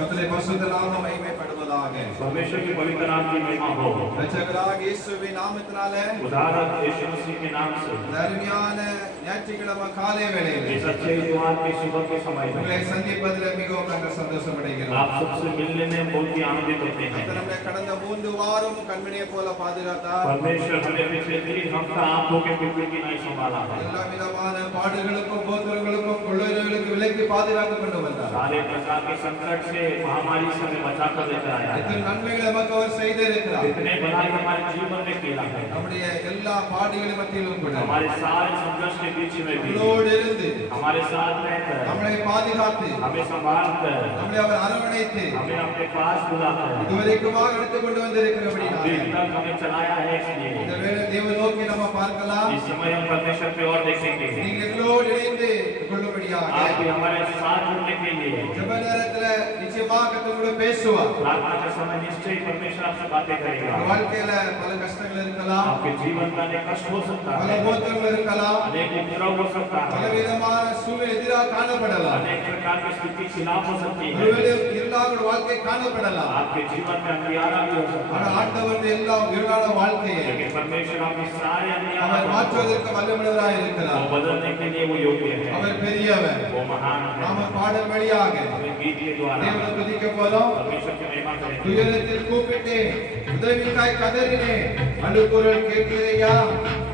கர்த்தருடைய பரிசுத்த நாமம் மகிமைப்படுவதாக. परमेश्वर के पवित्र नाम की महिमा हो। இரட்சகராகிய இயேசுவின் நாமத்தினாலே उदाहरण यीशु मसीह के नाम से அருமையான ஞாயிற்றுக்கிழமை காலை வேளையிலே इस अच्छे इतवार की सुबह के समय में உங்களை சந்திப்பதில் மிகவும் நாங்கள் சந்தோஷம் அடைகிறோம். आप सबसे मिलने में बहुत ही आनंदित होते हैं। கர்த்தர் நம்மை கடந்த 3 வாரம் கண்மணியை போல பாதுகாத்தார். परमेश्वर हमें पिछले 3 हफ्ता आंखों के बिल्कुल की नहीं संभाला है। எல்லா விதமான பாடுகளுக்கும் போதர்களுக்கும் கொள்ளைகளுக்கும் விலக்கி பாதுகாத்து கொண்டு வந்தார். सारे प्रकार के संकट से महामारी से हमें बचा कर लेकर आया है। இத்தனை நன்மைகளை நமக்கு அவர் செய்திருக்கிறார். इतने भलाई हमारे जीवन में किया है। நம்முடைய எல்லா பாடுகளின் மத்தியிலும் கூட हमारे सारे संघर्ष के बीच में भी நம்மோடு இருந்து हमारे साथ रहकर நம்மை பாதுகாத்து हमें संभाल कर நம்மை அவர் அரவணைத்து हमें अपने पास बुलाकर இதுவரைக்குமாக எடுத்து கொண்டு अभी வந்திருக்கிறபடியால் तक हमें चलाया है। इसलिए இந்த வேளை தேவ நோக்கி நம்ம பார்க்கலாம். इस समय हम परमेश्वर की ओर देखेंगे। நீங்கள் எங்களோடு இணைந்து கொள்ளும்படியாக आप भी हमारे साथ जुड़ने के लिए ஜெப நேரத்துல நிச்சயமாக கர்த்தரோடு பேசுவார். प्रार्थना के समय निश्चय परमेश्वर आपसे बातें करेगा। உங்க வாழ்க்கையில பல கஷ்டங்கள் இருக்கலாம், आपके जीवन में अनेक कष्ट हो सकता பல है, போதங்கள் இருக்கலாம், अनेक उपद्रव हो सकता பல है, விதமான சூழ்நிலை எதிராக காணப்படலாம், अनेक प्रकार की स्थिति खिलाफ हो सकती है, ஒருவேளை இருளான வாழ்க்கை காணப்படலாம். आपके जीवन में अंधियारा भी हो सकता ஆனால் है। ஆண்டவர் எல்லா இருளான வாழ்க்கையை लेकिन परमेश्वर आपकी सारे अंधियारा அவர் மாற்றுவதற்கு வல்லமையுள்ளவராய் को இருக்கிறார். बदलने के लिए वो योग्य है, அவர் பெரியவர். वो महान நாம है। பாடல் வழியாக हमें गीत के द्वारा தேவனை துதிக்க போறோம். परमेश्वर की महिमा करेंगे। துயரத்தில் கூப்பிட்டேன், உதவிக்காய் கதறினேன், அழுகுரல் கேட்கிறேயா,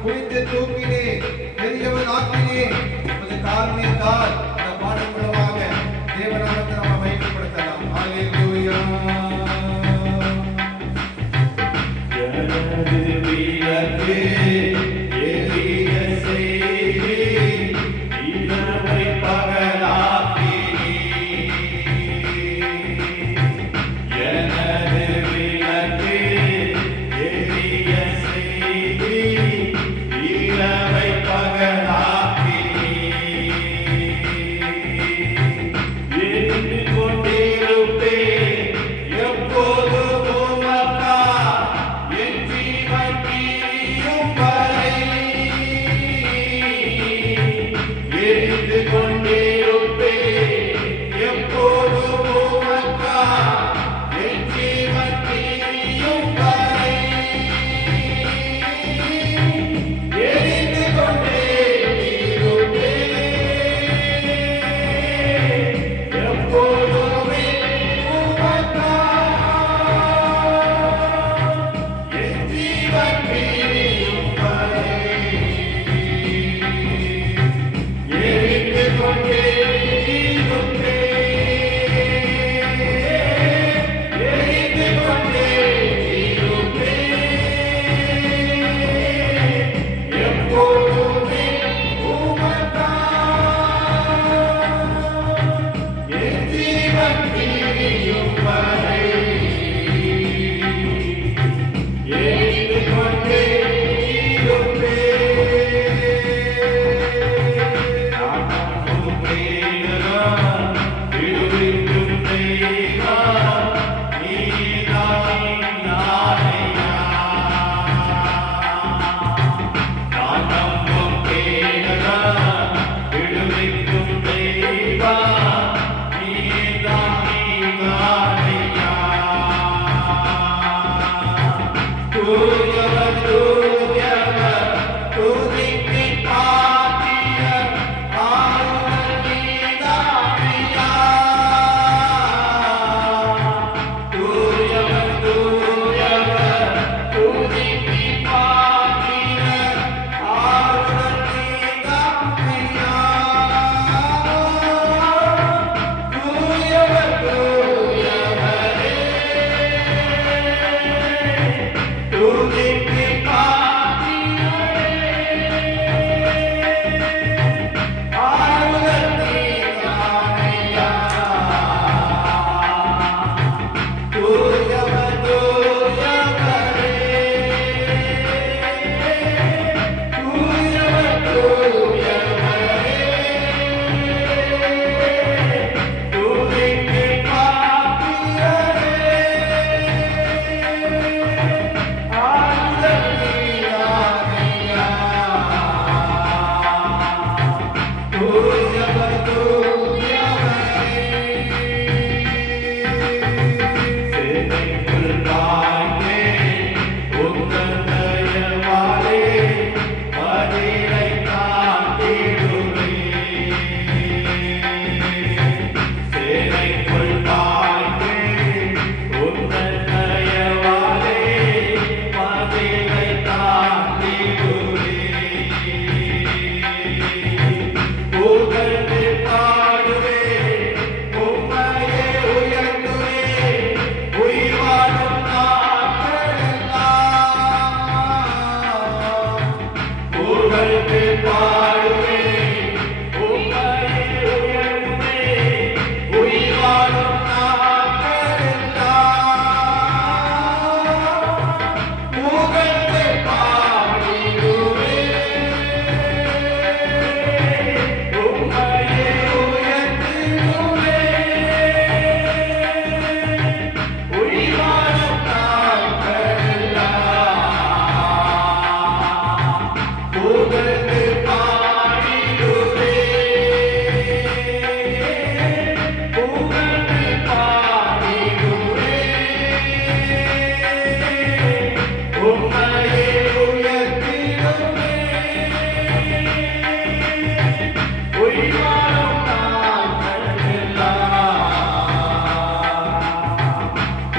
குனிந்து தூக்கினேன், பெரியவன் ஆக்கினேன், உமது காருண்யத்தால் அந்த பாடல் மூலமாக தேவநாமத்தை நாம் மகிமைப்படுத்தலாம். ஹalleluya. எனது வீரத்தே எளிய செய்தி இரவை பகலாக்கி எனது வீரத்தே எளிய செய்தி இரவை பகலாக்கி எரிந்து கொண்டிருப்பே எப்போதும் உமக்கா என் ஜீவன் பிரியும் வரை எரிந்து கொண்டிருப்பே எப்போதும் உமக்கா என் ஜீவன் பிரியும் வரை எரிந்து கொண்டே இருப்பே எப்போதுமே உமக்கா என் ஜீவன் பிரியும் வரை எரிந்து கொண்டே இருப்பே எரிந்து கொண்டே இருப்பே எப்போதுமே உமக்கா என் ஜீவன் பிரியும் வரை எரிந்து கொண்டே இருப்பே நானும் தேவா விடுவிக்கும் தேவா நீதானே நானையா நானும் தேவா விடுவிக்கும் தேவா நீதானே நானையா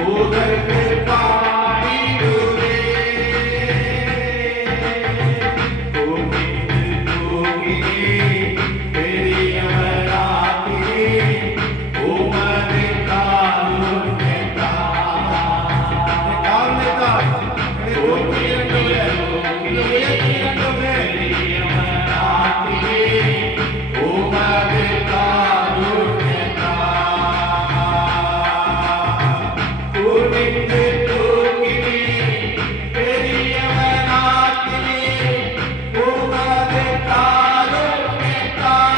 புகழ்ந்து பாடிடுவே தூக்கிட்டு தூக்கினே பெரியவராக்கினே உமது காருண்யத்தால் பெரியவராக்கினே உமது காருண்யத்தால் குனிந்து தூக்கினே பெரியவராக்கினே உமது காருண்யத்தால்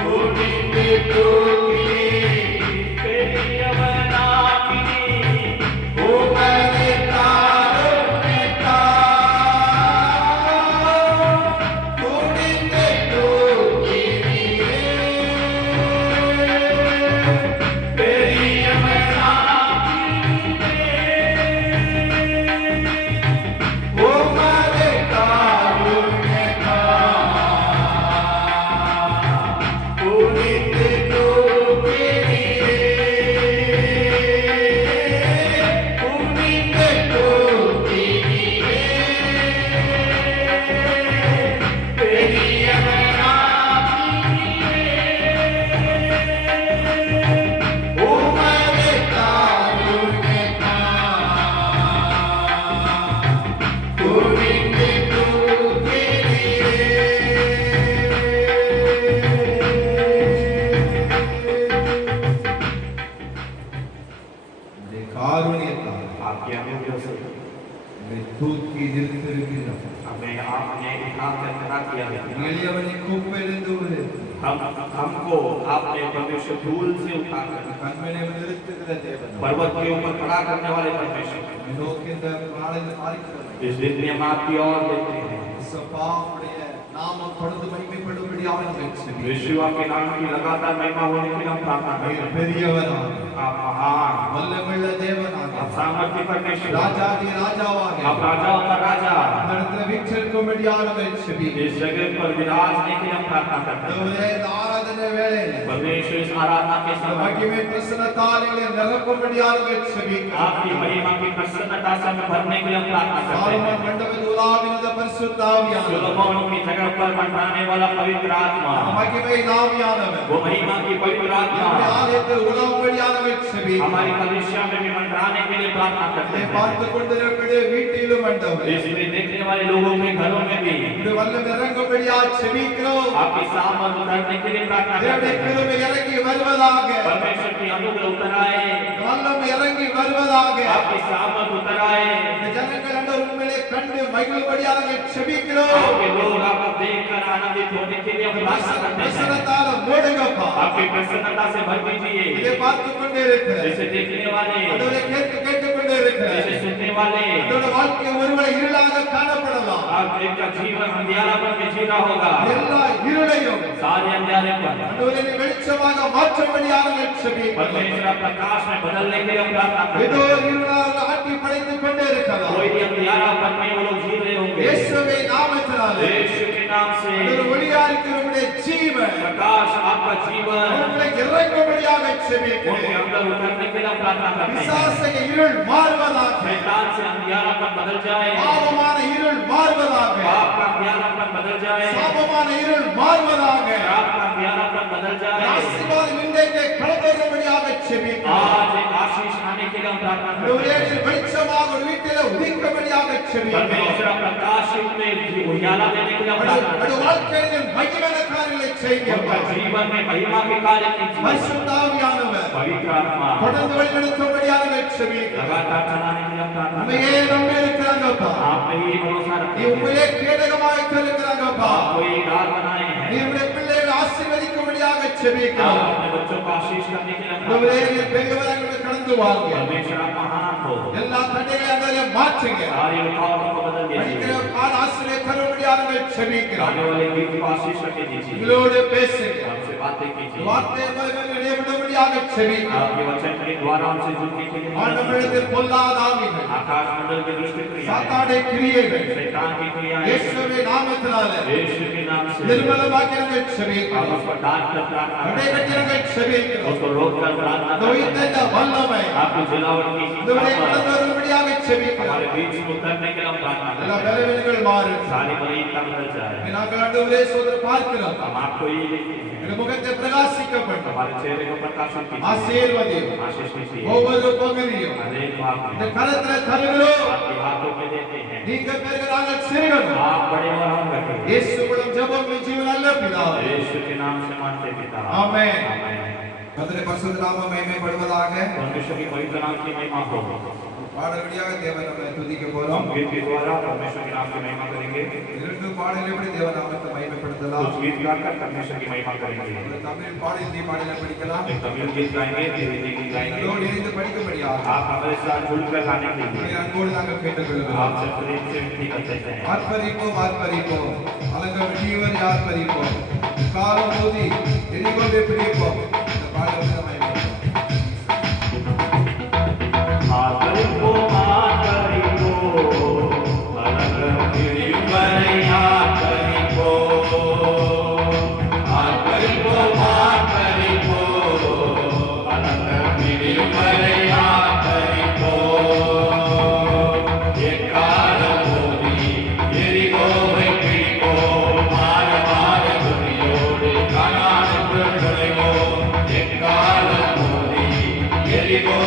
குனிந்து தூக்கினே பெரியவராக்கினே உமது காருண்யத்தால் குனிந்து தூக்கினீரே உமது காருண்யத்தால் குனிந்து தூக்கினீரே குனிந்து தூக்கினீரே பெரியவராக்கினீரே உமது காருண்யத்தால் குனிந்து தூக்கினீரே காருண்யத்தால் आपके अनुग्रह से தூக்கி நிறுத்திருக்கிறோம் हमें आपने उठाकर खड़ा किया है எளியவனை குப்பையிலிருந்து हमको आपने परमेश्वर धूल से उठाकर கண்மனை நிறுத்துகிற தேவன் पर्वत के ऊपर खड़ा करने वाले परमेश्वर நோக்கின்ற நாளில் பார்க்கிறோம் इस दिन में हम आपकी ओर देखते हैं சபாவுடைய நாமம் தொடர்ந்து மகிமைப்படும்படியாக நம்மை செவி यीशु आपके नाम की लगातार महिमा होने की हम प्रार्थना करते हैं பெரியவராக आप महान வல்லமையுள்ள தேவனாக आप सामर्थ्य परमेश्वर ராஜாதி ராஜாவாக आप राजाओं का राजा இந்த இடத்துல வீற்றிருக்கும்படியாக நம்மை செவி इस जगह पर विराजने की हम प्रार्थना करते हैं தேவனே, இந்த ஆராதனை வேளையிலே परमेश्वर इस आराधना के இந்த समय மகிமை பிரசன்னத்தால் எங்களை நிரப்பும்படியாக நம்மை செவி आपकी महिमा की प्रसन्नता से हमें भरने की हम प्रार्थना करते சாலமோன் हैं மண்டபத்தில் உலாவினத பரிசுத்த ஆவியானவர் सुलोमोन की जगह पर मंडराने वाला पवित्र आत्मा மகிமை ஆவியானவர் वो महिमा की पवित्र நம்முடைய आत्मा ஆலயத்தில் உலாவும்படியாக நம்மை செவி हमारी कलीसिया में भी मंडराने के लिए प्रार्थना करते இதை हैं பார்த்து கொண்டிருக்கிற வீட்டிலும் ஆண்டவரே इसलिए देखने वाले लोगों के घरों में भी இந்த வல்லமை இறங்கும்படியாக செபிக்கிறோம் आपकी सामर्थ उतरने के लिए प्रार्थना करते தேவனுடைய हैं கிருபை இறங்கி வருவதாக परमेश्वर की अनुग्रह उतर आए வல்லமை இறங்கி வருவதாக आपकी सामर्थ उतर आए இந்த ஜனங்கள் ஆண்டவர் உண்மையிலே கண்டு மகிழும்படியாக செபிக்கிறோம் आपके लोग आपको देखकर आनंदित होने के लिए हम प्रार्थना करते हैं பிரசன்னத்தால மூடுங்கப்பா आपकी प्रसन्नता से भर दीजिए இதை பார்த்து கொண்டே இருக்கிற जैसे देखने वाले ஆண்டவரை கேட்டுக் கொண்டே இருக்கிற जैसे सुनने वाले ஆண்டவருடைய வாழ்க்கை ஒருவேளை இருளாக காணப்படலாம் आप एक का जीवन अंधियारापन में जी रहा होगा எல்லா இருளையும் सारे अंधियारे पर ஆண்டவரை நீ வெளிச்சமாக மாற்றும்படியாக செபிக்கிறோம் परमेश्वर आप प्रकाश में बदलने के लिए हम प्रार्थना करते ஏதோ हैं இருளாக ஆட்டி படைத்துக் கொண்டே இருக்கலாம் कोई भी अंधियारापन में वो लोग जी रहे होंगे இயேசுவே நாமத்தினாலே यीशु के नाम से ஆண்டவர் ஒளியா இருக்கிற உம்முடைய ஜீவன் प्रकाश आपका जीवन உங்களை இறங்கும்படியாக उनके செபிக்கிறேன் अंदर उतरने के लिए हम प्रार्थना करते हैं பிசாசிய இருள் மாறுவதாக शैतान से अंधियारापन बदल जाए பாவமான இருள் மாறுவதாக पाप का अंधियारापन बदल जाए சாபமான இருள் மாறுவதாக श्राप का अंधियारापन बदल जाए ஆசீர்வாதம் இன்றைக்கு கடந்தபடியாக செபிக்கிறேன் आज एक आशीष आने के लिए हम प्रार्थना करते ஆண்டவரே हैं நீர் வெளிச்சமாக ஒரு வீட்டிலே உதிக்கும்படியாக செபிக்கிறேன் परमेश्वर प्रकाश में उजाला देने के लिए हम प्रार्थना அது करते हैं வாழ்க்கையில் மகிமையான காரியங்களை செய்யுங்க उनका जीवन में महिमा के कार्य कीजिए பரிசுத்த ஆவியானவர் पवित्र आत्मा தொடர்ந்து வழிநடத்தும்படியாக செபிக்கிறேன் लगातार चलाने के लिए हम प्रार्थना करते உண்மையே நம்பி இருக்கிறாங்கப்பா हैं आप पे ही भरोसा நீ रखते हैं உண்மையே கேடகமாக இருக்கிறாங்கப்பா आपको ये राह बनाए நீ हैं உடைய பிள்ளைகளை ஆசீர்வதிக்கும்படியாக आप செபிக்கிறோம் अपने बच्चों को आशीष करने के लिए हम ஆண்டவரே प्रार्थना நீர் பெரியவராக கடந்து வாங்க करते हैं परमेश्वर आप महान हो எல்லா தடைகளையும் அதிலே மாற்றுங்க सारी रुकावटों को बदल படிக்கிற दीजिए கால ஆசிரியர் தரும்படியாக செபிக்கிறோம் आने वाले गीत को आशीष करके दीजिए உங்களோடு பேசுங்க हमसे बातें कीजिए வார்த்தையை நியமிடும்படியாக வரும்படியாக செபிக்கிறோம். आपके वचन के द्वारा हमसे जुड़ने के लिए ஆண்டவரிடத்தில் பொல்லாத ஆவிகள், आकाश मंडल के दुष्ट क्रियाएं, சாத்தானுடைய கிரியைகள் शैतान की क्रियाएं இயேசுவின் நாமத்தினாலே यीशु के नाम से நிர்மலமாக்கிறதை हम செபிக்கிறோம். उसको डांट कर प्रार्थना करते हैं, அடைகட்டிறதை செபிக்கிறோம். उसको रोक कर प्रार्थना இந்த करते हैं, உயிர்த்தெழுந்த வல்லமை आपकी जिलावट की இதுவரை शिक्षा கடந்து வரும்படியாக செபிக்கிறோம். हमारे बीच में उतरने के लिए हम प्रार्थना எல்லா करते हैं, பலவீனங்கள் மாறும். सारी बलहीनता बदल जाए। நாங்கள் ஆண்டவரே சோதர பார்க்கிறோம். हम आपको ये देखते हैं, எங்கள் முகத்தை பிரகாசிக்கப்படும். हमारे चेहरे को प्रकाशित कीजिए, ஆசீர்வதியும். आशीष कीजिए, ஒவ்வொரு பகுதியும் अनेक भाग இந்த में கரத்துல தருகிறோம். आपके हाथों में देते हैं, நீங்க பெருக நாங்கள் சிறுகணும். आप बड़े और हम बैठे। இயேசு மூலம் ஜெபம் ஜீவன் நல்ல பிதாவே. यीशु के नाम से मानते पिता, ஆமென். आमेन। கர்த்தருடைய பரிசுத்த நாமம் மகிமைப்படுவதாக. परमेश्वर की पवित्र नाम की महिमा हो। பாடல்களாக தேவன் நம்மை துதிக்க हम போறோம். गीत के द्वारा परमेश्वर के नाम की महिमा करेंगे, இரண்டு பாடல்கள் எப்படி தேவ நாமத்தை மகிமைப்படுத்தலாம். कुछ गीत गाकर परमेश्वर की महिमा करेंगे। ஒரு தமிழ் பாடல் हिंदी பாடலை படிக்கலாம். एक तमिल गीत गाएंगे, फिर हिंदी गीत गाएंगे। இதோடு இணைந்து படிக்கும்படியாக आप हमारे साथ जुड़कर गाने के लिए உங்களை அன்போடு நாங்கள் கேட்டுக்கொள்கிறோம். आपसे प्रेम से विनती करते हैं। ஆர்ப்பரிப்போம் ஆர்ப்பரிப்போம் அலங்க விடியவர் ஆர்ப்பரிப்போம் காலம் ஊதி எரிகொண்டு பிடிப்போம். இந்த பாடலை மகிமைப்படுத்தும். आतरिको आतरिको अलग तिरुवरे आतरिको आतरिको आतरिको अलग तिरुवरे आतरिको एकार मोदी एरिगो वेपिको मार मार दुनियोडे कानान प्रगड़ेगो एकार मोदी एरिगो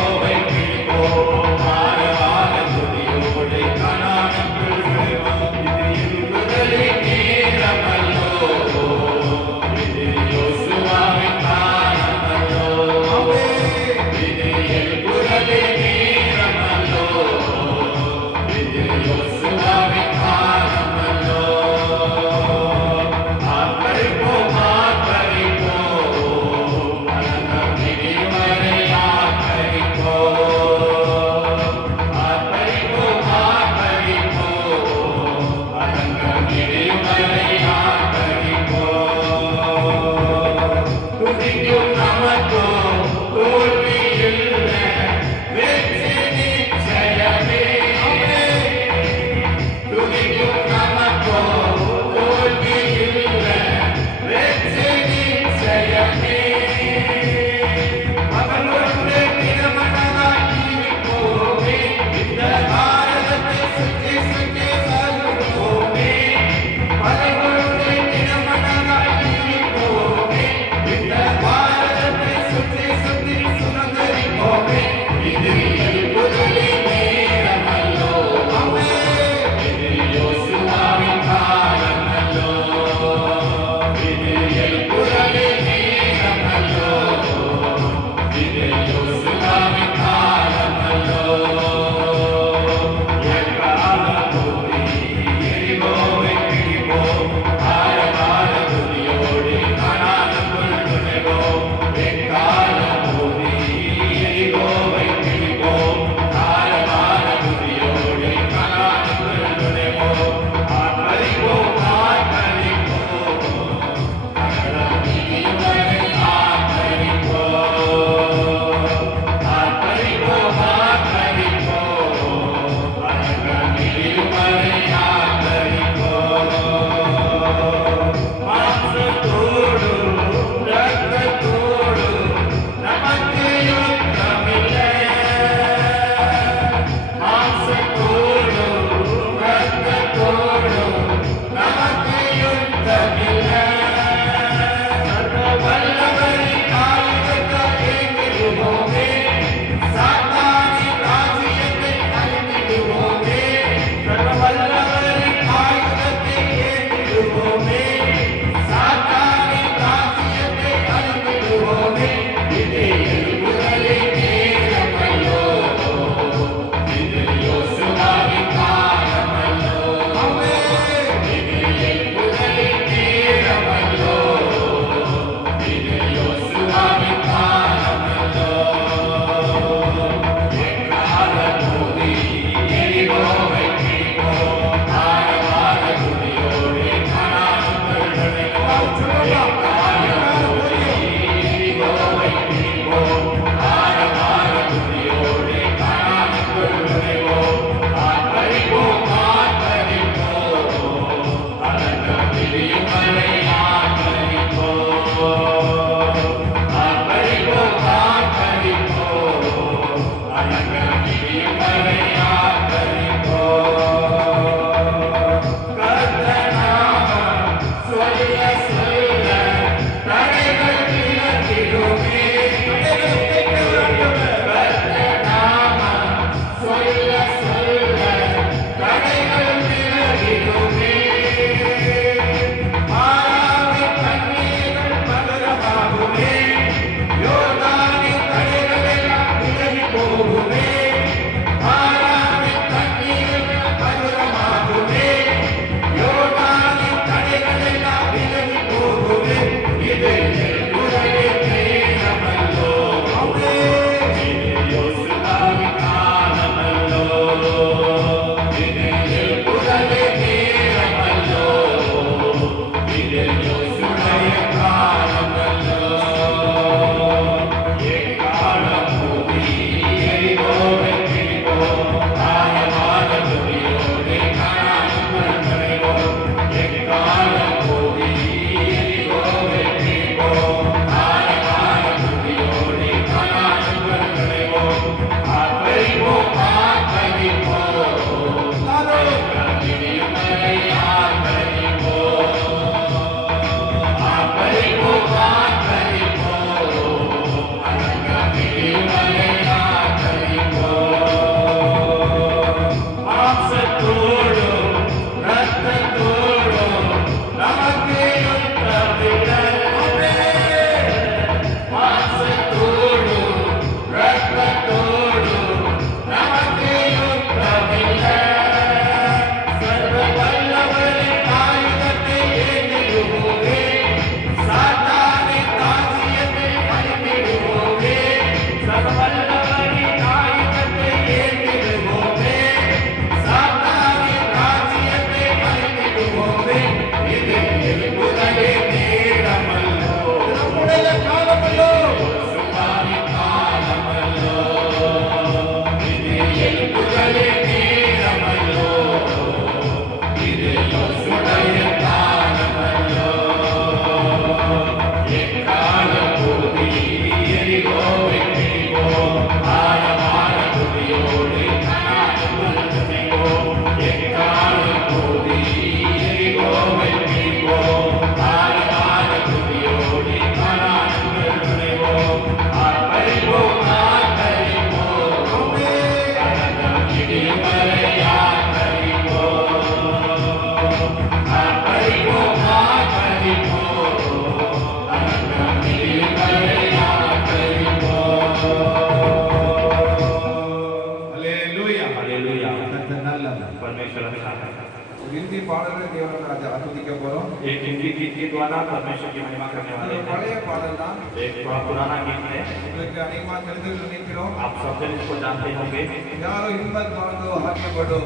பாடல்கள் தேவனை துதிக்க போறோம். एक हिंदी गीत के द्वारा परमेश्वर की महिमा करने वाले हैं। பழைய பாடல் தான். एक थोड़ा पुराना गीत है। உங்களுக்கு அநேகமாக தெரிந்து நினைக்கிறோம். आप सब जन इसको जानते होंगे। यारो हिम्मत बांधो आगे बढ़ो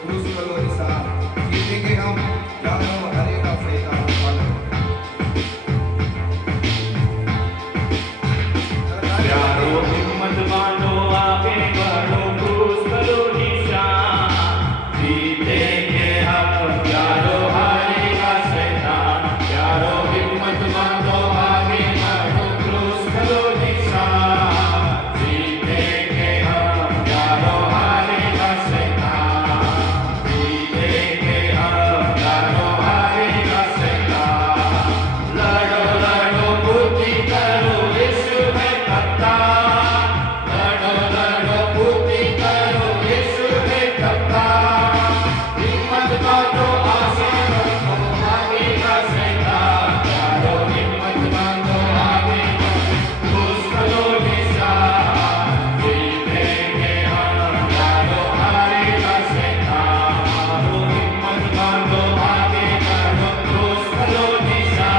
क्रूस को निशा जीतेंगे हम यारो हरेगा शैतान पालन। यारो हिम्मत बांधो आगे बढ़ो क्रूस को निशा जीतेंगे हम यारो हरेगा शैतान। यारो हिम्मत बांधो आगे बढ़ो क्रूस को निशा जीतेंगे हम यारो हरेगा शैतान। जीतेंगे हम यारो हरेगा शैतान। लड़ो लड़ो बुद्धि करो यीशु है कप्तान। लड़ो लड़ो बुद्धि करो यीशु है कप्तान। हिम्मत बांधो आशा रखो भागेगा शैतान। यारो हिम्मत बांधो आगे क्रूस को निशा जीतेंगे हम यारो हारेगा शैतान। यारो हिम्मत बांधो आगे बढ़ो क्रूस को निशा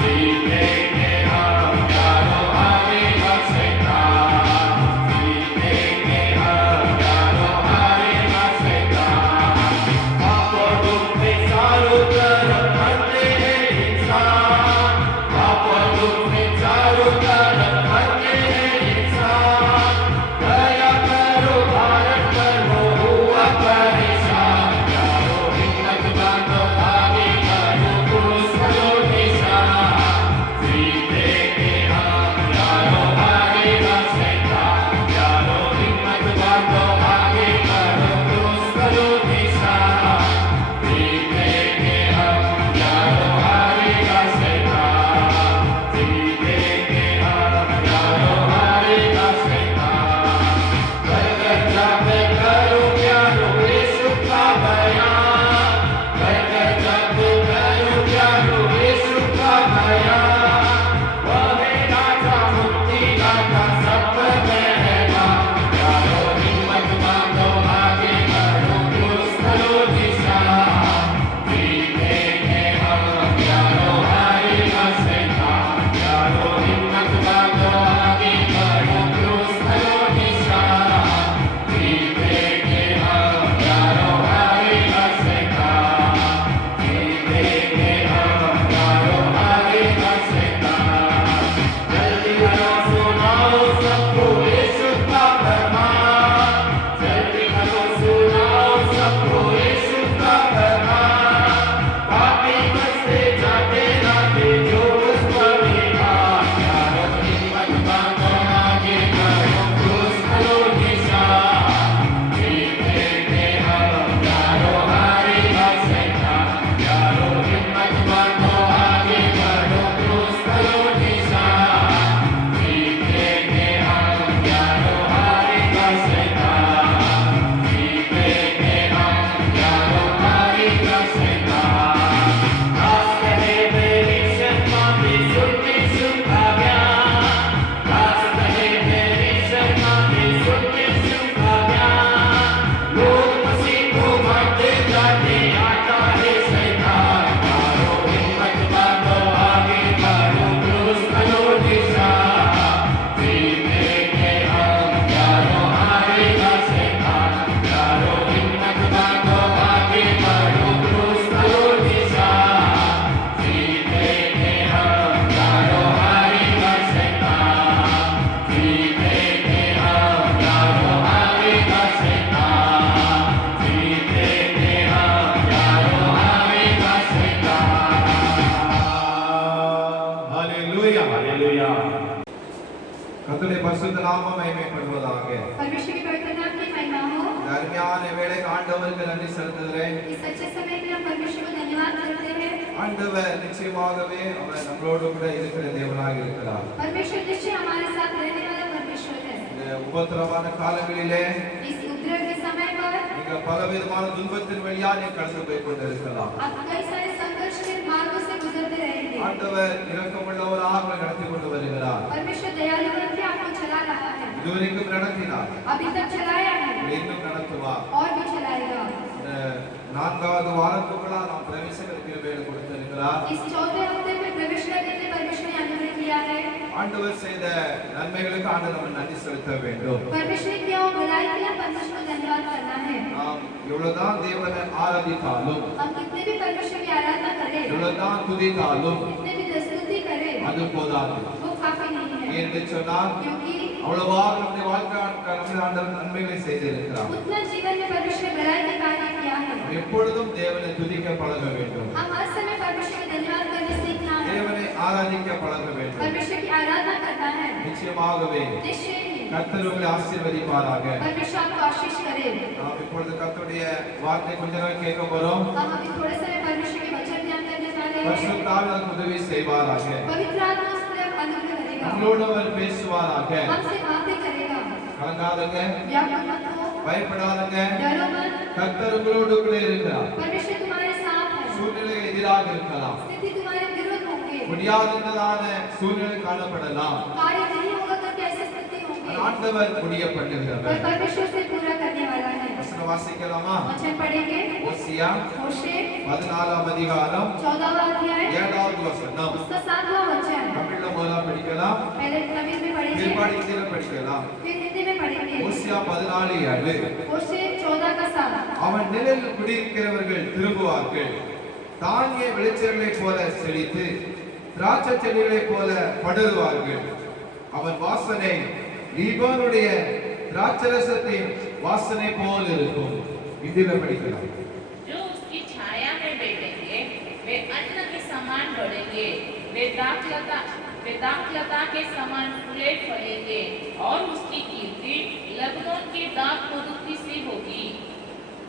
जीतेंगे हम यारो हारेगा शैतान। जीतेंगे हम यारो हारेगा शैतान। पाप और दुख में चारों तरफ भरते हैं इंसान। पाप और दुख में चारों तरफ भरते हैं इंसान। दया करो भारत पर हो हुआ परेशान। यारो हिम्मत बांधो आगे बढ़ो क्रूस को निशा जीतेंगे हम यारो हारेगा शैतान। यारो हिम्मत बांधो आगे बढ़ो क्रूस को निशा जीतेंगे हम यारो हारेगा शैतान। जीतेंगे हम यारो हारेगा शैतान। घर घर जाके करो प्यारो यीशु का बयान। घर घर जाके करो प्यारो यीशु का बयान। वह है राजा मुक्ति दाता सब पर मेहरबान। यारो हिम्मत बांधो आगे बढ़ो क्रूस को निशा जीतेंगे हम यारो हारेगा शैतान। यारो हिम्मत बांधो आगे बढ़ो क्रूस को निशा जीतेंगे हम यारो हारेगा शैतान। जीतेंगे हम यारो हारेगा शैतान। जल्दी करो सुनाओ सबको यीशु का फरमान। जल्दी करो सुनाओ सबको यीशु का फरमान। पापी बसते जाते जाते जो उस पर ईमान। यारो हिम्मत बांधो आगे बढ़ो क्रूस को निशा जीतेंगे हम यारो हारेगा शैतान। यारो हिम्मत बांधो आगे बढ़ो क्रूस को निशा जीतेंगे हम यारो हारेगा शैतान। जीतेंगे हम यारो हारेगा शैतान। दास कहे मेरी शर्मा भी सुनती सुनता ज्ञान। दास कहे मेरी शर्मा भी सुनती सुनता ज्ञान। लोग मसीह को मारते जाते आता है शैतान। यारो हिम्मत बांधो आगे बढ़ो क्रूस को निशा जीतेंगे हम यारो हारेगा शैतान। यारो हिम्मत बांधो आगे बढ़ो क्रूस को निशा जीतेंगे हम यारो हारेगा शैतान। जीतेंगे हम यारो हारेगा शैतान। जीतेंगे हम यारो हारेगा शैतान। Hallelujah hallelujah. கர்த்தருடைய பரிசுத்த நாமம் மகிமைப்படுவதாக. परमेश्वर के पवित्र नाम की महिमा हो। இந்த அருமையான வேளை ஆண்டவருக்கு நன்றி செலுத்துகிறேன். इस अच्छे समय के लिए हम परमेश्वर को धन्यवाद करते हैं। ஆண்டவர் நிச்சயமாகவே அவர் நம்மளோடு கூட இருக்கிற தேவனாக இருக்கிறார். परमेश्वर निश्चय हमारे साथ रहने वाला परमेश्वर है। இந்த உபத்திரவமான காலங்களிலே इस उपद्रव के समय पर நீங்கள் பலவிதமான துன்பத்தின் வழியாக கடந்து போய் கொண்டிருக்கலாம். आप कई सारे संघर्ष के मार्गों से गुजरते रहेंगे। ஆண்டவர் இரக்கமுள்ளவராக உங்களை நடத்தி கொண்டு வருகிறார். परमेश्वर दयालु बनके आपको चला रहा है। இதுவரைக்கும் நடத்தினார், अभी तक चलाया है இன்னும் நடத்துவார். और भी चलाएगा। நான்காவது வாரத்துக்குள்ள நாம் பிரவேசிக்கிற கிருபையை கொடுத்திருக்கிறார். इस चौथे हफ्ते में प्रवेश करने के लिए परमेश्वर ने अनुमति दिया है। ஆண்டவர் செய்த நன்மைகளுக்கு ஆண்டவர் நம்ம நன்றி செலுத்த வேண்டும். परमेश्वर ने किया हुआ भलाई के लिए परमेश्वर को धन्यवाद करना है। நாம் எவ்வளவுதான் தேவனை ஆராதித்தாலும், हम कितने भी परमेश्वर की आराधना करें, எவ்வளவுதான் துதித்தாலும் कितने भी स्तुति करें, அது போதாது. वो काफी नहीं है। என்று சொன்னால் क्योंकि அவ்வளவா நம்முடைய வாழ்க்கை நம்முடைய ஆண்டவர் நன்மைகளை செய்திருக்கிறார். उतना जीवन में परमेश्वर ने भलाई का कार्य किया है। எப்பொழுதும் தேவனை துதிக்க பழக வேண்டும். हम हर समय परमेश्वर का धन्यवाद करने सीखना है। தேவனை ஆராதிக்க பழக வேண்டும். परमेश्वर की आराधना करना है। நிச்சயமாகவே निश्चय ही கர்த்தர் உங்களை ஆசீர்வதிப்பாராக. परमेश्वर आपको आशीष करे। நாம் இப்பொழுது கர்த்தருடைய வார்த்தை கொஞ்ச நேரம் கேட்க போறோம். हम अभी थोड़े समय परमेश्वर के वचन ध्यान करने जा रहे हैं। பரிசுத்த ஆவியானவர் உதவி செய்வாராக. पवित्र आत्मा उस पर अनुग्रह करेगा, நம்மளோடு அவர் பேசுவாராக. हमसे बातें करेगा। கலங்காதங்க, व्याकुल मत हो, பயப்படாதங்க. डरो मत, கர்த்தர் உங்களோடு கூட இருக்கிறார். परमेश्वर तुम्हारे साथ है। சூழ்நிலை எதிராக இருக்கலாம், स्थिति तुम्हारे विरुद्ध होंगे, முடியாததான சூழ்நிலை காணப்படலாம். कार्य नहीं होगा तो कैसे स्थिति होंगे, ஆண்டவர் முடிய पर பண்ணுகிறவர். परमेश्वर से पूरा करने वाला है। வசனம் வாசிக்கலாமா? वचन पढ़ेंगे ஓசியா होशे 14ஆம் அதிகாரம் 14वां अध्याय 7வது வசனம். उसका 7वां वचन। தமிழ்ல முதல்ல படிக்கலாம், पहले तमिल में पढ़ेंगे, பிற்பாடு இந்தியில படிக்கலாம். फिर हिंदी में पढ़ेंगे। ஓசியா 14:7. होशे 14 का 7। அவன் நிழலில் குடியிருக்கிறவர்கள் திரும்புவார்கள், தானிய விளைச்சல்களைப் போல செழித்து திராட்சை செடிகளைப் போல படருவார்கள். அவன் வாசனை லீபானுடைய திராட்சரசத்தின் வாசனை போல் இருக்கும். இந்தியில படிக்கலாம். जो उसकी छाया में बैठेंगे वे अन्न के समान बढ़ेंगे, वे दाखलता के समान फूले फलेंगे और उसकी कीर्ति लबनोन के दाख मधुकी सी होगी।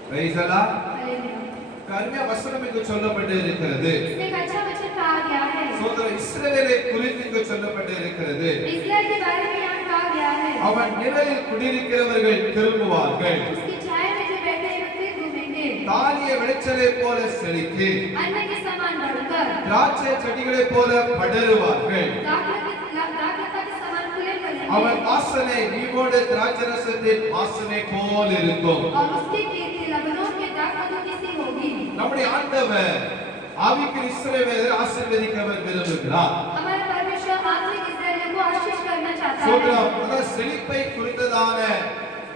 Praise the Lord. हालेलुया। கர்மிய வசனம் இங்கு சொல்லப்பட்டு இருக்கிறது. इसमें एक अच्छा वचन कहा गया है। சோதர இஸ்ரவேலை குறித்து இங்கு சொல்லப்பட்டு இருக்கிறது. इस्राएल के बारे में यहाँ कहा गया है। அவன் நிழலில் குடியிருக்கிறவர்கள் திரும்புவார்கள், उसकी छाया में जो बैठे हैं वे फिर घूमेंगे, தானிய விளைச்சலைப் போல செழித்து अन्न के समान बढ़कर திராட்சை செடிகளைப் போல படருவார்கள். दाखलता के समान फूले फलेंगे அவன் வாசனை நீவோடு திராட்சரசத்தின் வாசனை போல் இருக்கும். और उसकी कीर्ति लबनोन के दाख मधुकी सी होगी। நம்முடைய ஆண்டவர் ஆவிக்குரிய இஸ்ரவேலை ஆசீர்வதிக்கவர் விரும்புகிறார். हमारा परमेश्वर आत्मिक इस्राएलियों को आशीष करना चाहता है। சோதரம் அதாவது செழிப்பை குறித்ததான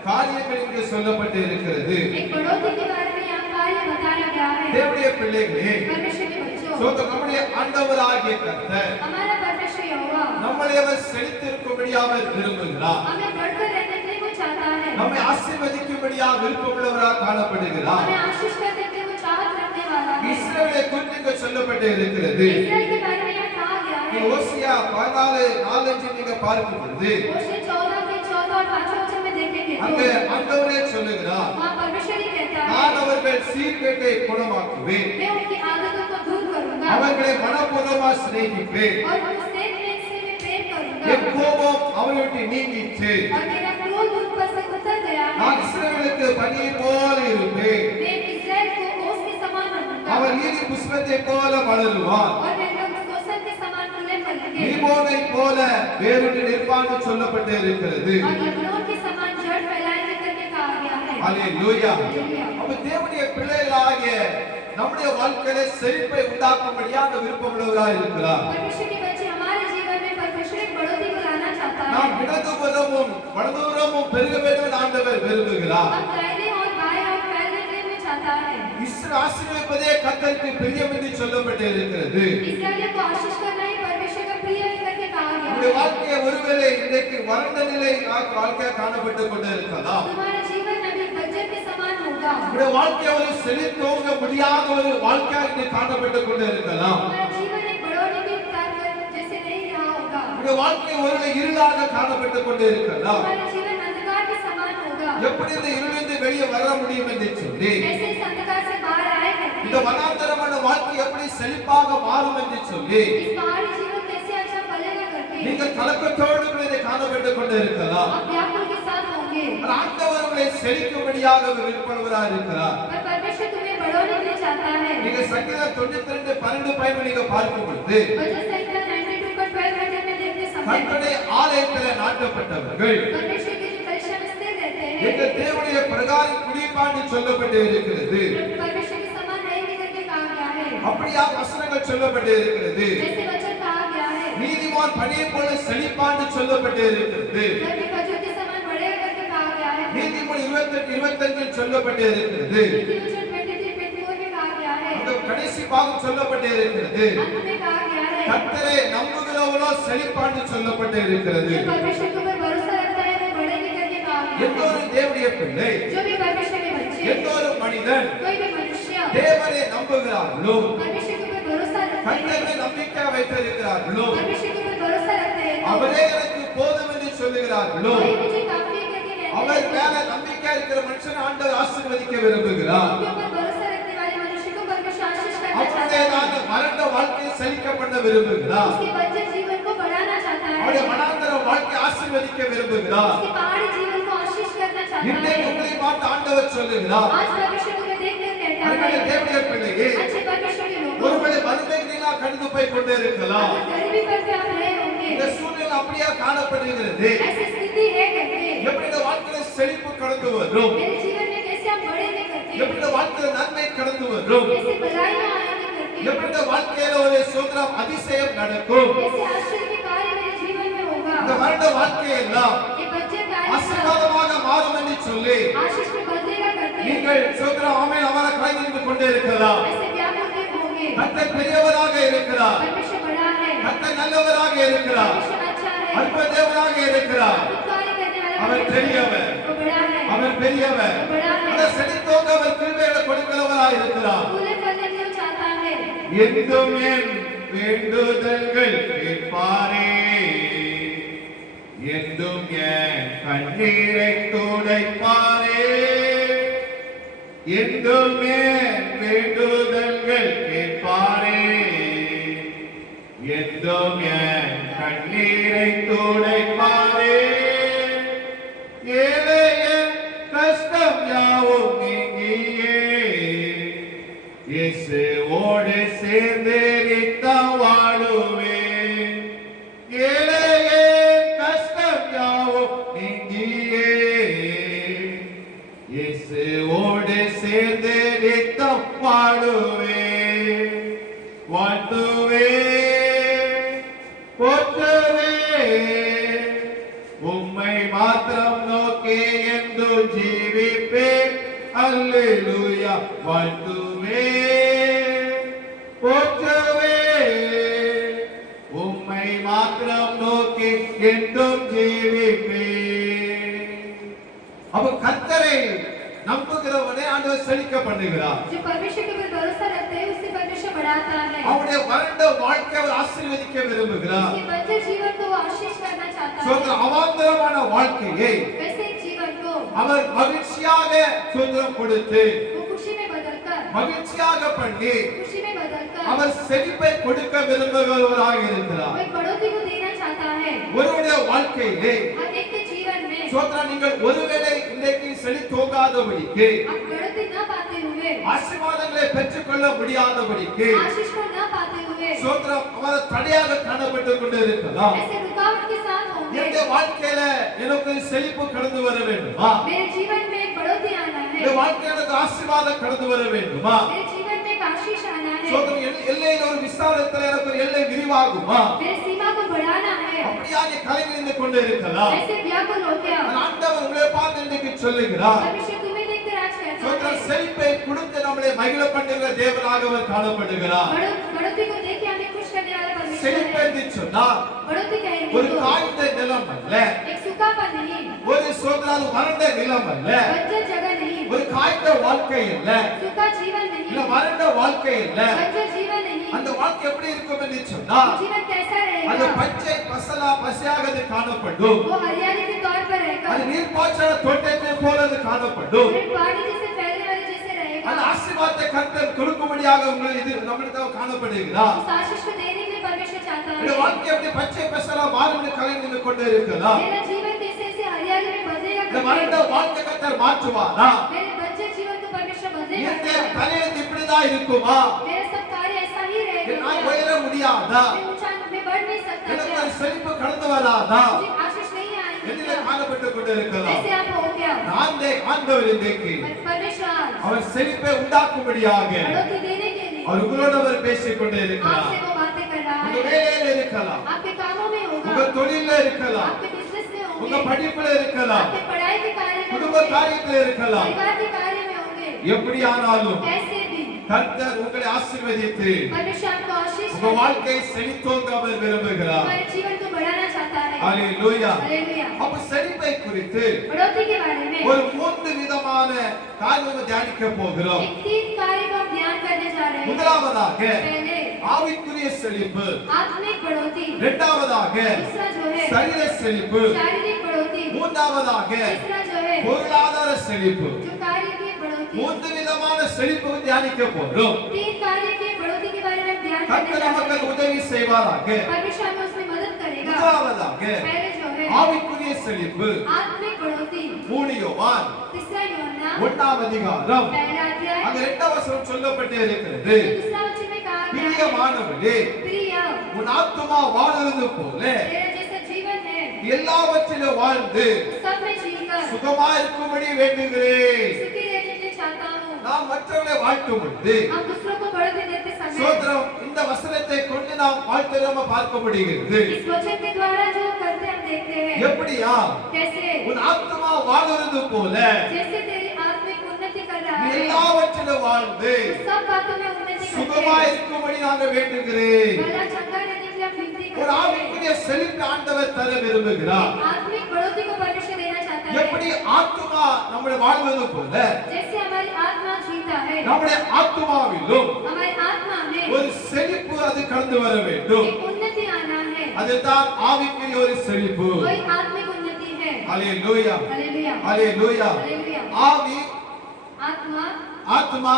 காரியங்கள் இங்கு சொல்லப்பட்டு இருக்கிறது. एक बढ़ोतरी के बारे में यहाँ कार्य बताया गया है। தேவனுடைய பிள்ளைகளே, परमेश्वर के बच्चों, சோதரம் நம்முடைய ஆண்டவராகிய கர்த்தர் हमारा परमेश्वर यहोवा நம்மளை அவர் செழித்திருக்கும்படியாக அவர் விரும்புகிறார். हमें बढ़कर रहने के लिए वो चाहता है, நம்மை ஆசீர்வதிக்கும்படியாக விருப்பமுள்ளவராக காணப்படுகிறார். हमें आशीष करने के लिए वो चाहत रखने वाला है। இஸ்ரவேலை குறித்து இங்கு சொல்லப்பட்டு இருக்கிறது. इस्राएल के बारे में यहाँ कहा गया है। ஓசியா 14:4 நீங்க பார்க்கும் பொழுது होशे 14 के 14 और 5 वचन में देखेंगे அங்க तो ஆண்டவரே சொல்லுகிறார், वहाँ परमेश्वर ही कहता நான் है, அவர்கள் சீர்கேட்டை குணமாக்குவேன், मैं उनकी आदतों को दूर करूंगा அவர்களை மனப்பூர்வமா சிநேகிப்பேன், और उनसे मैं प्रेम करूंगा என் கோபம் அவரை விட்டு நீங்கிச்சு, और मेरा क्रोध उन पर से उतर गया है। நான் இஸ்ரவேலுக்கு பனியை போல இருப்பேன், मैं इस्राएल को ओस के समान रखूंगा அவர் ஈரி புஷ்பத்தை போல மலருவான், और मैं लोग सोसन के समान फूले फलेंगे நீமோனை போல வேறொன்று நிற்பான்னு சொல்லப்பட்டு இருக்கிறது. और लबनोन के समान जड़ फैलाएंगे करके कहा गया है। அல்லேலூயா. हालेलुया। அப்ப தேவனுடைய பிள்ளைகளாகிய நம்முடைய வாழ்க்கையில செழிப்பை உண்டாக்கும்படியாக விருப்பமுள்ளவராய் இருக்கிறார். परमेश्वर के बच्चे हमारे जीवन में परमेश्वर एक बढ़ोतरी को लाना चाहता நாம் है। இடதுபுறமும் வலதுபுறமும் பெருக வேண்டும் என்று ஆண்டவர் விரும்புகிறார். हम दाहिने और बाएं और फैलने के लिए वो चाहता है। இஸ்ரவேல் ஆசீர்வதிப்பதே கர்த்தருக்கு பிரியம் என்று சொல்லப்பட்டு இருக்கிறது. इस्राएलियों को आशीष करना ही परमेश्वर का प्रिय है करके कहा நம்முடைய गया है। வாழ்க்கையை ஒருவேளை இன்றைக்கு வறண்ட நிலை வாழ்க்கையா காணப்பட்டுக் கொண்டு இருக்கலாம். तुम्हारा जीवन अभी बंजर के समान होगा। நம்முடைய வாழ்க்கையை ஒரு செழித்தோங்க முடியாத ஒரு வாழ்க்கையா இன்று காணப்பட்டுக் கொண்டு இருக்கலாம். तुम्हारा जीवन एक बढ़ोतरी के कार्य जैसे नहीं रहा होगा। நம்முடைய வாழ்க்கை ஒருவேளை இருளாக காணப்பட்டுக் கொண்டு இருக்கலாம். तुम्हारा जीवन अंधकार के समान होगा। எப்படி இந்த இருளிலிருந்து வெளியே வர முடியும் என்று சொல்லி ऐसे इस अंधकार से बाहर आए இந்த करके வனாந்தரமான வாழ்க்கை எப்படி செழிப்பாக மாறும் என்று சொல்லி इस पहाड़ी जीवन कैसे अच्छा फलेगा करके நீங்கள் கலக்கத்தோடு கூட இதை காணப்பட்டுக் கொண்டு இருக்கலாம். आप व्याकुल के साथ होंगे। ஆனால் ஆண்டவர் உங்களை செழிக்கும்படியாக விருப்பமுள்ளவராக இருக்கிறார். पर परमेश्वर तुम्हें बढ़ोने के लिए चाहता है। நீங்க சங்கீதம் 92:12 நீங்க பார்க்கும் பொழுது भजन संहिता 92 पर 12 वचन में देखते समय கர்த்தருடைய ஆலயத்தில் நாட்டப்பட்டவர்கள் परमेश्वर की जो कलीसिया में स्थिर रहते हैं எங்கள் தேவனுடைய பிரகாரம் குடிப்பாண்டு சொல்லப்பட்டு இருக்கிறது. परमेश्वर के समान रहेंगे करके कहा गया है। அப்படியா வசனங்கள் சொல்லப்பட்டு இருக்கிறது. जैसे वचन कहा गया है। நீதிமான் பனியை போல செழிப்பாண்டு சொல்லப்பட்டு இருக்கிறது. धर्मी खजूर के समान बढ़ेगा करके कहा गया है। நீதிமொழி 28:25 சொல்லப்பட்டு இருக்கிறது. नीतिवचन 23:24 में कहा गया है। அந்த கடைசி பாகம் சொல்லப்பட்டு இருக்கிறது. अंत में कहा गया है। கர்த்தரை நம்புகிறவனோ செழிப்பாண்டு சொல்லப்பட்டு இருக்கிறது. जो परमेश्वर के ऊपर भरोसा रखता है वो बढ़ेंगे करके कहा गया எந்த है। ஒரு தேவனுடைய பிள்ளை, जो भी परमेश्वर के बच्चे, எந்த ஒரு மனிதன் कोई भी मनुष्य தேவனை நம்புகிறார்களோ, परमेश्वर के ऊपर भरोसा रखते கர்த்தரை हैं, நம்பிக்கை வைத்திருக்கிறார்களோ, परमेश्वर के ऊपर भरोसा रखते हैं, அவரே எனக்கு போதும் என்று சொல்லுகிறார்களோ, वही मुझे काफी है करके कहते அவர் हैं। மேல நம்பிக்கை இருக்கிற மனுஷன் ஆண்டவர் ஆசீர்வதிக்க விரும்புகிறார். उनके ऊपर भरोसा रखने वाले मनुष्य को परमेश्वर आशीष करना चाहता அவருடைய है। மரண வாழ்க்கையை செழிக்க பண்ண விரும்புகிறார். उसके बंजर जीवन को बढ़ाना चाहता அவருடைய है। மனாந்தர வாழ்க்கையை ஆசீர்வதிக்க விரும்புகிறார். उसके पहाड़ी जीवन को आशीष करना चाहता இன்றைக்கு है। உங்களை பார்த்து ஆண்டவர் சொல்லுகிறார், आज परमेश्वर तुम्हें देखकर कहता அருமையான है, தேவனுடைய பிள்ளையே, अच्छे परमेश्वर के लोगों, ஒருவேளை வறுமைகளா கடந்து போய் கொண்டே இருக்கலாம். अगर गरीबी पर भी आप रहे होंगे, இந்த சூழ்நிலை அப்படியே காணப்படுகிறது. ऐसी स्थिति है कहते, எப்படி இந்த வாழ்க்கையில செழிப்பு கடந்து வரும், मेरे जीवन में कैसे आप बढ़ेंगे करते, எப்படி இந்த வாழ்க்கையில நன்மை கடந்து வரும், कैसे भलाइयां आएंगे करते, எப்படி இந்த வாழ்க்கையில ஒரு சுதந்திரம் அதிசயம் நடக்கும். कैसे आश्चर्य के कार्य मेरे जीवन में होगा, இந்த வருட வாழ்க்கையெல்லாம் ये बच्चे कार्य ஆசீர்வாதமாக மாறும் என்று சொல்லி आशीष में बदलेगा करते, நீங்கள் சுதந்திரம் ஆமென் அவரை கைது கொண்டே இருக்கலாம். ऐसे व्याकुल नहीं होंगे। கர்த்தர் பெரியவராக இருக்கிறார், परमेश्वर बड़ा है, கர்த்தர் நல்லவராக இருக்கிறார், परमेश्वर अच्छा है, அற்புத தேவனாக இருக்கிறார். अद्भुत कार्य करने वाला அவர் परमेश्वर பெரியவர், वो बड़ा है, அவர் பெரியவர். वो बड़ा அந்த है, செழித்தோங்க அவர் கிருபையை கொடுக்கிறவராக இருக்கிறார். पूरे करने को चाहता है। என்றும் என் வேண்டுதல்கள் கேட்பாரே, என்றும் என் கண்ணீரை துடைப்பாரே, என்றும் என் வேண்டுதல்கள் கேட்பாரே, என்றும் என் கண்ணீரை துடைப்பாரே, ஏழைய கஷ்டம் யாவும் நீங்கியே இயேசுவோடு சேர்ந்து நித்தம் வாழுவேன். ஏழையே கஷ்டம் யாவும் நீங்கியே இயேசுவோடு சேர்ந்து நித்தம் வாழுவேன். வாழ்த்துவேன், போற்றுவேன், உம்மை மாத்திரம் நோக்கி என்றும் ஜீவிப்பேன். அல்லேலூயா. வாழ்த்துவேன், போற்றுவேன், உம்மை மாத்திரம் நோக்கி என்றும் ஜீவிப்பேன். அப்ப கர்த்தரை நம்புகிறவனே ஆண்டவர் செழிக்க பண்ணுகிறார். जो परमेश्वर के ऊपर भरोसा रखते हैं उससे परमेश्वर बढ़ाता है, அவருடைய வறண்ட வாழ்க்கை அவர் ஆசீர்வதிக்க விரும்புகிறார். उसके बंजर जीवन को वो आशीष करना चाहता சுதந்திர है। அவாந்தரமான வாழ்க்கையை वैसे जीवन को அவர் மகிழ்ச்சியாக சுதந்திரம் கொடுத்து वो खुशी में बदलकर, மகிழ்ச்சியாக பண்ணி खुशी में बदलकर அவர் செழிப்பை கொடுக்க விரும்புகிறவராக இருக்கிறார். वो एक बढ़ोतरी को देना चाहता है। ஒருவருடைய வாழ்க்கையிலே हर एक के जीवन में சோத்ரா நீங்கள் ஒருவேளை இன்றைக்கு செழித்தோங்காதபடிக்கு, आप बढ़ोतरी न पाते हुए, ஆசீர்வாதங்களை பெற்றுக்கொள்ள முடியாதபடிக்கு आशीष को न पाते हुए, சோத்ரா அவர் தடையாக காணப்பட்டு கொண்டு இருக்கலாம். ऐसे रुकावट के साथ होंगे। என்னுடைய வாழ்க்கையில எனக்கு செழிப்பு கடந்து வர வேண்டுமா, मेरे जीवन में एक बढ़ोतरी आना है, இந்த வாழ்க்கையில எனக்கு ஆசீர்வாதம் கடந்து வர வேண்டுமா, मेरे जीवन में एक आशीष आना है, சோத்ரா எல்லையில ஒரு விசாலத்துல எனக்கு ஒரு எல்லை விரிவாகுமா, मेरे सीमा को बढ़ाना है, அப்படியா நீ கலங்கி கொண்டு இருக்கலாம். ऐसे व्याकुल हो गया। ஆண்டவர் உங்களை பார்த்து இன்றைக்கு சொல்லுகிறார், परमेश्वर तुम्हें देखकर आज कहता சோத்ரா है, செழிப்பை கொடுத்து நம்மளை மகிழ பண்ணுகிற தேவனாக அவர் காணப்படுகிறார். बढ़ोतरी को देख के हमें खुश करने वाला परमेश्वर செழிப்பு है। என்று சொன்னால் बढ़ोतरी कहेंगे ஒரு तो காய்ந்த நிலம் அல்ல, एक सूखापन नहीं, ஒரு சோதரால் வறண்ட நிலம் அல்ல, बंजर जगह नहीं, ஒரு காய்ந்த வாழ்க்கை இல்ல, सूखा जीवन இல்ல नहीं, வறண்ட வாழ்க்கை இல்ல. बंजर जीवन नहीं। அந்த வாழ்க்கை எப்படி இருக்கும் என்று சொன்னால் जीवन कैसा அது रहेगा? பச்சை பசலா பசியாக அது காணப்படும். वो हरियाली के तौर पर रहेगा, அது நீர்ப்பாய்ச்சல தோட்டத்தை போல அது காணப்படும். पूरे पहाड़ी जैसे फैलने वाले जैसे रहेगा। அந்த ஆசீர்வாதத்தை கர்த்தர் கொடுக்கும்படியாக உங்களை இது நம்மளுக்கு காணப்படுகிறார். उस आशीष को देने के लिए परमेश्वर चाहता இந்த है। வாழ்க்கை எப்படி பச்சை பசலா வாழ்ந்து கலந்து கொண்டே இருக்கலாம். मेरा जीवन कैसे ऐसे हरियाली में बदलेगा இந்த வறண்ட करके, வாழ்க்கை கர்த்தர் மாற்றுவாரா? मेरे बंजर जीवन को परमेश्वर बदलेगा என்னுடைய करके, தலையெழுத்து இப்படிதான் இருக்குமா? मेरा सब कार्य ऐसा ही रहेगा என்னால் क्या? உயர முடியாதா? मैं ऊंचाई में बढ़ नहीं सकता எனக்கு क्या? ஒரு செழிப்பு கடந்து வராதா? मुझे आशीष नहीं आएगी என்னிலே क्या? காணப்பட்டு கஷ்டப்பட்டுக் கொண்டிருக்கலாம். जैसे आप हो क्या நான் ஆண்டவரை தேக்கி परमेश्वर அவர் செழிப்பை உண்டாக்கும்படியாக बढ़ोतरी देने के लिए அவர் உங்களோடு அவர் பேசிக் கொண்டே இருக்கிறார். आपसे वो बातें कर रहा உங்க है। வேலையில இருக்கலாம், आपके कामों में உங்க होगा, தொழில இருக்கலாம், आपके बिजनेस में உங்க होंगे, படிப்புல இருக்கலாம், आपके पढ़ाई के कार्य में குடும்ப होंगे, காரியத்துல இருக்கலாம். परिवार के कार्य में होंगे। எப்படியானாலும் कैसे भी கர்த்தர் உங்களை ஆசீர்வதித்து परमेश्वर आपको आशीष உங்க வாழ்க்கையை செழித்தோங்க அவர் விரும்புகிறார். हमारे जीवन को बढ़ाना चाहता है। ஹalleluya. हालेलुया। அப்ப செழிப்பை குறித்து बढ़ोतरी के बारे में ஒரு 3 விதமான காரியங்களை தியானிக்க போகிறோம். एक 3 कार्य को हम ध्यान करने जा रहे हैं। முதலாவதாக पहले ஆவிக்குரிய செழிப்பு, आत्मिक बढ़ोतरी, இரண்டாவதாக दूसरा जो है சரீர செழிப்பு, शारीरिक बढ़ोतरी, மூன்றாவதாக तीसरा जो है பொருளாதார செழிப்பு. जो कार्य की बढ़ोतरी। 3 விதமான செழிப்பு தியானிக்க போகிறோம். 3 कार्य की बढ़ोतरी के बारे में हम ध्यान करने கர்த்தர் जा நமக்கு रहे हैं। உதவி செய்வாராக. परमेश्वर हमें उसमें मदद करेगा। முதலாவதாக पहले जो है ஆவிக்குரிய செழிப்பு, आत्मिक बढ़ोतरी, 3 யோவான் तीसरा यूहन्ना 1ஆம் அதிகாரம் पहला अध्याय அங்க 2ஆம் வசனம் சொல்லப்பட்டே இருக்கிறது. दूसरा वचन में कहा गया है, பிரியமானவர்களே, प्रिय உன் ஆத்துமா வாழுவது போல तेरा जैसा जीवन है எல்லாவற்றிலும் வாழ்ந்து सब में जीकर சுகமா இருக்கும்படி வேண்டுகிறேன். सुखी रहने के लिए चाहता हूँ। நாம் மற்றவர்களை வாழ்த்தும் பொழுது हम दूसरों को बढ़ोतरी देते समय சோதரம் இந்த வசனத்தை கொண்டு நாம் வாழ்த்துறோம் பார்க்க முடிகிறது. इस वचन के द्वारा जो करते हम देखते हैं எப்படியா? कैसे உன் ஆத்துமா வாழுவது போல जैसे तेरी आत्मिक उन्नति कर रहा நீ है எல்லாவற்றிலும் வாழ்ந்து तो सब बातों में उन्नति சுகமா करते हैं। இருக்கும்படி நாங்கள் வேண்டுகிறேன். भला चंगा रहने के लिए हम विनती ஒரு करते हैं। ஆவிக்குரிய செழிப்பு ஆண்டவர் தர விரும்புகிறார். आत्मिक बढ़ोतरी को परमेश्वर देना चाहता है। எப்படி ஆத்துமா நம்முடைய வாழ்வது போல जैसे हमारी आत्मा जीता है நம்முடைய ஆத்துமாவிலும் हमारी आत्मा में ஒரு செழிப்பு அது கடந்து வர வேண்டும். एक उन्नति आना है। அதுதான் ஆவிக்குரிய ஒரு செழிப்பு. वही आत्मिक उन्नति है। ஹalleluya, हालेलुया ஹalleluya. हालेलुया। ஆவி, आत्मा ஆத்மா,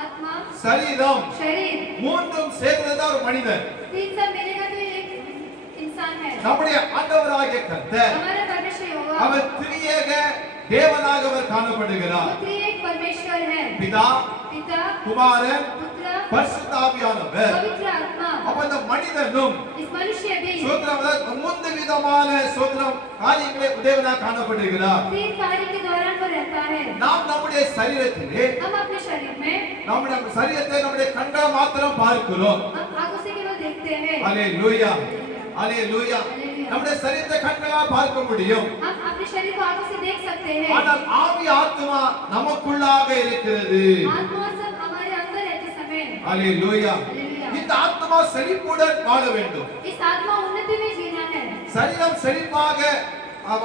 आत्मा சரீரம் शरीर மூன்றும் சேர்ந்ததா ஒரு மனிதன். 3 सब मिलेगा तो ये एक इंसान है। நம்முடைய ஆண்டவராகிய கர்த்தர் हमारा परमेश्वर होगा அவர் திரியேக தேவனாக அவர் காணப்படுகிறார். वो त्रिएक परमेश्वर है। பிதா, पिता குமாரன், पुत्र பரிசுத்த ஆவியானவர். पवित्र आत्मा। அப்ப இந்த மனிதனும் इस मनुष्य भी சோதரம் 3 விதமான சோதரம் காரியங்களை உடையவனாக காணப்படுகிறார். 3 कार्य के दौरान वो रहता है। நாம் நம்முடைய சரீரத்திலே हम अपने शरीर में நம்முடைய சரீரத்தை நம்முடைய கண்களால் மாத்திரம் பார்க்கிறோம். हम आंखों से केवल देखते हैं। ஹalleluya, ஹalleluya. நம்முடைய சரீரத்தை கண்களால் பார்க்க முடியும். हम अपने शरीर को आंखों से देख सकते हैं। ஆனால் ஆவி ஆத்மா நமக்குள்ளாக இருக்கிறது. आत्मा सब हमारे अंदर रहते समय ஹalleluya. हालेलुया। இந்த ஆத்மா செழிப்புடன் வாழ வேண்டும். इस आत्मा उन्नति में जीना है। சரீரம் செழிப்பாக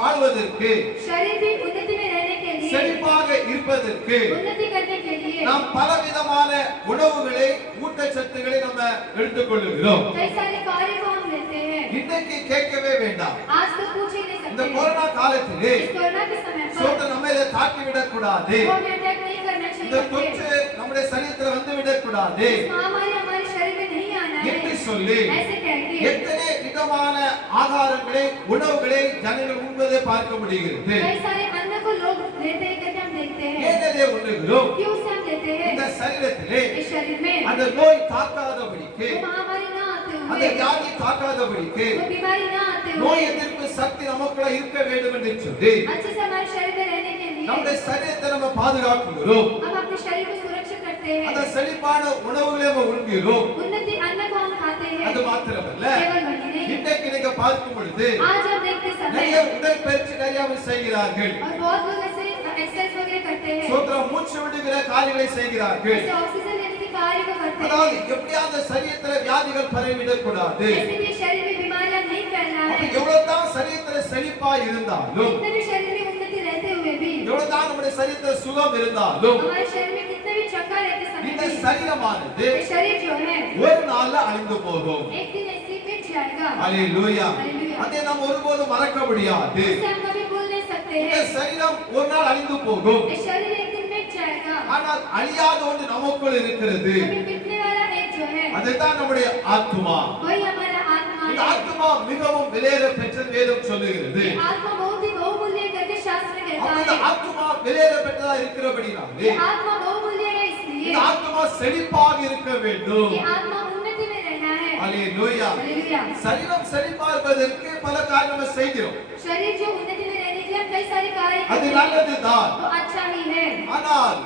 வாழ்வதற்கு, शरीर भी उन्नति में रहने के लिए செழிப்பாக இருப்பதற்கு उन्नति करने के लिए நாம் பலவிதமான உணவுகளை, ஊட்டச்சத்துக்களை நம்ம எடுத்துக்கொள்கிறோம். कई सारे कार्य को हम लेते हैं। இன்னைக்கு கேட்கவே வேண்டாம். आज तो पूछ ही नहीं இந்த सकते। கொரோனா காலத்திலே इस कोरोना के समय சோத்த पर நம்ம இதை தாக்கிவிடக் கூடாது. वो हमें अटैक नहीं करना இந்த चाहिए। தொற்று நம்முடைய சரீரத்துல வந்து விடக்கூடாது इस महामारी हमारे शरीर में नहीं आना என்று है। சொல்லி ऐसे कह के எத்தனை விதமான ஆகாரங்களை, உணவுகளை ஜனங்கள் உண்பதை பார்க்க முடிகிறது. कई सारे अन्न को लोग लेते हैं करके हम देखते हैं। ஏன் அதை உண்ணுகிறோம்? क्यों से हम लेते இந்த हैं? சரீரத்திலே इस शरीर में அந்த நோய் தாக்காதபடிக்கு, वो महामारी ना आते அந்த हुए, வியாதி தாக்காதபடிக்கு वो बीमारी ना आते நோய் हुए எதிர்ப்பு சக்தி நமக்குள்ள இருக்க வேண்டும் என்று சொல்லி अच्छे से हमारे शरीर में रहने के लिए நம்முடைய சரீரத்தை நம்ம பாதுகாக்கிறோம். हम अपने शरीर को सुरक्षित करते அந்த हैं। செழிப்பான உணவுகளை நம்ம உண்கிறோம். उन्नति अन्न को हम खाते அது हैं। மாத்திரமல்ல, केवल वही नहीं, இன்றைக்கு நீங்க பார்க்கும் பொழுது आज हम देखते நிறைய समय உடற்பயிற்சி நிறைய செய்கிறார்கள். और बहुत लोग ऐसे एक्सरसाइज वगैरह करते हैं, சோத்திரம் மூச்சு விடுகிற காரியங்களை செய்கிறார்கள். ऐसे ऑक्सीजन लेने के कार्य को करते அதாவது हैं। எப்படியாவது சரீரத்துல வியாதிகள் பரவிடக் கூடாது. ऐसे भी शरीर में बीमारियां नहीं फैलना அப்ப है। எவ்வளவுதான் சரீரத்துல செழிப்பா இருந்தாலும், कितने भी शरीर में उन्नति रहते हुए भी எவ்வளவுதான் நம்முடைய சரீரத்துல சுகம் இருந்தாலும், हमारे शरीर में कितने भी चक्कर रहते समय இந்த भी சரீரமானது ये शरीर जो है ஒரு நாள்ல அழிந்து போகும். एक दिन ऐसे ही मिट जाएगा। அல்லேலூயா. அல்லேலூயா. அதை நாம் ஒருபோதும் மறக்க முடியாது. इसे हम कभी भूल नहीं सकते இந்த हैं। சரீரம் ஒரு நாள் அழிந்து போகும். ये शरीर एक दिन मिट जाएगा। ஆனால் அழியாத ஒன்று நமக்குள் இருக்கிறது. कभी मिटने वाला एक जो है அதுதான் நம்முடைய ஆத்துமா. वही हमारा आत्मा இந்த है। ஆத்துமா மிகவும் விலையேற பெற்றது வேதம் சொல்லுகிறது. ये आत्मा बहुत ही बहुमूल्य करके शास्त्र कहता அப்ப இந்த है। ஆத்துமா விலையேற பெற்றதா இருக்கிறபடினாலே ये आत्मा बहुमूल्य है इसलिए இந்த ஆத்துமா செழிப்பாக இருக்க வேண்டும். ये आत्मा उन्नति में रहना है। அல்லேலூயா. हालेलुया। சரீரம் செழிப்பா இருப்பதற்கு பல காரியங்கள் செய்கிறோம். शरीर जो उन्नति में रहने के அது करें நல்லதுதான். तो अच्छा ही है। ஆனால்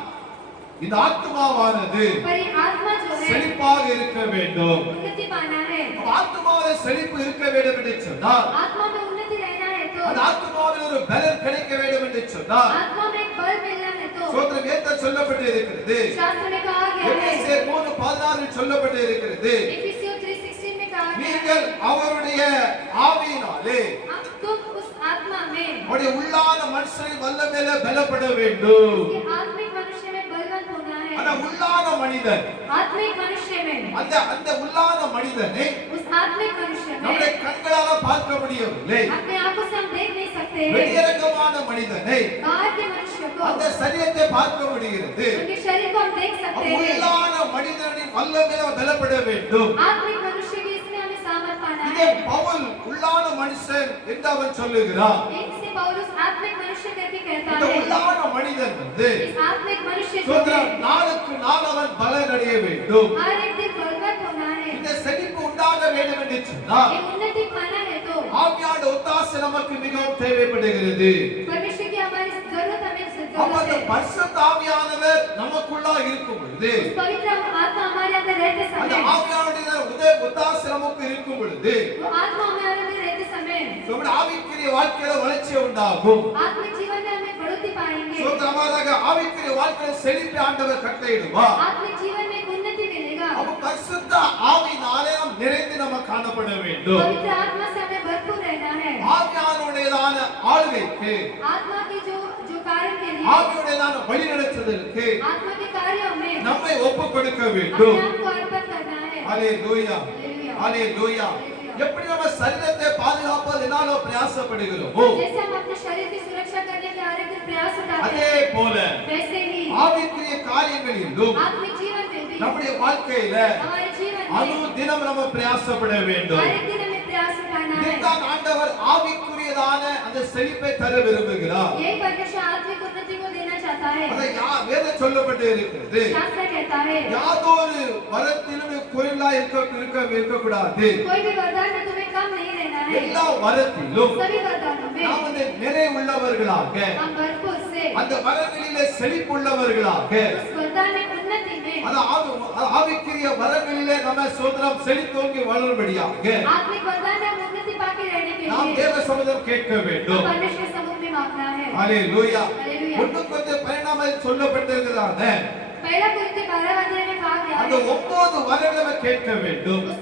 இந்த ஆத்மாவானது पर ये आत्मा जो है செழிப்பாக இருக்க வேண்டும். उन्नति पाना है। ஆத்மாவில் செழிப்பு இருக்க வேண்டும் என்று சொன்னால், आत्मा में उन्नति रहना है तो அந்த ஆத்மாவில் ஒரு பலன் கிடைக்க வேண்டும் என்று சொன்னால், आत्मा में एक बल मिलना है तो சோத்திரம் ஏத்த சொல்லப்பட்டு இருக்கிறது. शास्त्र में कहा गया है, எபேசியர் 3:16 சொல்லப்பட்டு இருக்கிறது. इफिसियों 3:16 में कहा गया நீங்கள் है, அவருடைய ஆவியினாலே तुम उस आत्मा में அவருடைய உள்ளான மனுஷனை வல்லமையில பலப்பட வேண்டும். कि आत्मिक मनुष्य में बलवंत होना அந்த है। உள்ளான மனிதன், आत्मिक मनुष्य में அந்த அந்த உள்ளான மனிதனை उस आत्मिक मनुष्य நம்முடைய में கண்களால பார்க்க முடியவில்லை. अपने आंखों से हम देख नहीं सकते हैं। வெளியரங்கமான மனிதனை बाहर के मनुष्य को அந்த சரீரத்தை பார்க்க முடிகிறது. उनके शरीर को हम देख सकते हैं। உள்ளான மனிதனின் வல்லமையில பலப்பட வேண்டும். आत्मिक मनुष्य की इसमें हमें सामर्थ पाना இதே है। பவுல் உள்ளான மனுஷன் என்று அவன் சொல்லுகிறான். एक से पौलुस आत्मिक मनुष्य करके कहता இந்த है, உள்ளான மனிதன் इस आत्मिक मनुष्य जो சோத்திரம் है, நாளுக்கு நாள் அவன் பலன் அடைய வேண்டும். हर एक दिन बलवंत होना है। இந்த செழிப்பு உண்டாக வேண்டும் என்று சொன்னால் ये उन्नति पाना है तो ஆவியான ஒத்தாசை நமக்கு மிகவும் தேவைப்படுகிறது. परमेश्वर की हमारी जरूरत हमें அப்ப जरूरत அந்த है। பரிசுத்த ஆவியானவர் நமக்குள்ளா இருக்கும் பொழுது, उस पवित्र आत्मा हमारे अंदर रहते அந்த समय, ஆவியானுடைய உதய ஒத்தாசை நமக்கு இருக்கும் பொழுது वो आत्मा हमारे अंदर रहते समय நம்முடைய ஆவிக்குரிய வாழ்க்கையில வளர்ச்சி உண்டாகும். आत्मिक जीवन में हमें बढ़ोतरी पाएंगे। சோத்திரமாக ஆவிக்குரிய வாழ்க்கையில செழிப்பை ஆண்டவர் கட்டளையிடுவார். आत्मिक जीवन में एक उन्नति मिलेगा। அப்ப பரிசுத்த ஆவியினாலே நாம் நிறைந்து நம்ம காணப்பட வேண்டும். पवित्र आत्मा से हमें भरपूर रहना है। ஆவியானுடையதான ஆளுகைக்கு, आत्मा की जो जो कार्य के लिए, ஆவியுடையதான வழிநடத்துதலுக்கு आत्मा के कार्यों में நம்மை ஒப்புக் கொடுக்க अपने வேண்டும். आप को अर्पण करना है। ஹalleluya, हालेलुया। ஹalleluya. எப்படி நம்ம சரீரத்தை பாதுகாப்பதனால பிரயாசப்படுகிறோமோ, जैसे हम अपने शरीर की सुरक्षा करने के हर एक दिन प्रयास उठाते அதே हैं, போல वैसे ही ஆவிக்குரிய காரியங்களிலும் आत्मिक जीवन में भी, நம்முடைய வாழ்க்கையில हमारे जीवन அனு में தினம் நம்ம பிரயாசப்பட வேண்டும். हर एक दिन हमें प्रयास उठाना है। இதைத்தான் ஆண்டவர் ஆவிக்குரியதான அந்த செழிப்பை தர விரும்புகிறார். यही परमेश्वर आत्मिक उन्नति को देना चाहता है। அதை வேதம் சொல்லப்பட்டு இருக்கிறது. शास्त्र कहता है, யாதொரு வரத்திலும் குறைலா இருக்கக்கூடாது. कोई भी वरदान में तुम्हें कम नहीं रहना है। எல்லா வரத்திலும் सभी वरदानों में நாம் வந்து நிறைவுள்ளவர்களாக, हम भरपूर से அந்த வரங்களிலே செழிப்புள்ளவர்களாக, उस वरदान में उन्नति में அந்த ஆவிக்குரிய வரங்களிலே நம்ம சோதரம் செழித்தோங்கி வளரும்படியாக आत्मिक वरदान में हम उन्नति पाके रहने के நாம் लिए தேவ சமூகம் கேட்க हम வேண்டும். परमेश्वर समुख में मांगना है। ஹalleluya. हालेलुया। ஒன்று கொஞ்சம் பரிணாமம் சொல்லப்பட்டிருக்கிறதான पहला कुरिन्थी 12 अध्याय में कहा गया அந்த है, 9 வரங்களை நம்ம கேட்க வேண்டும். उस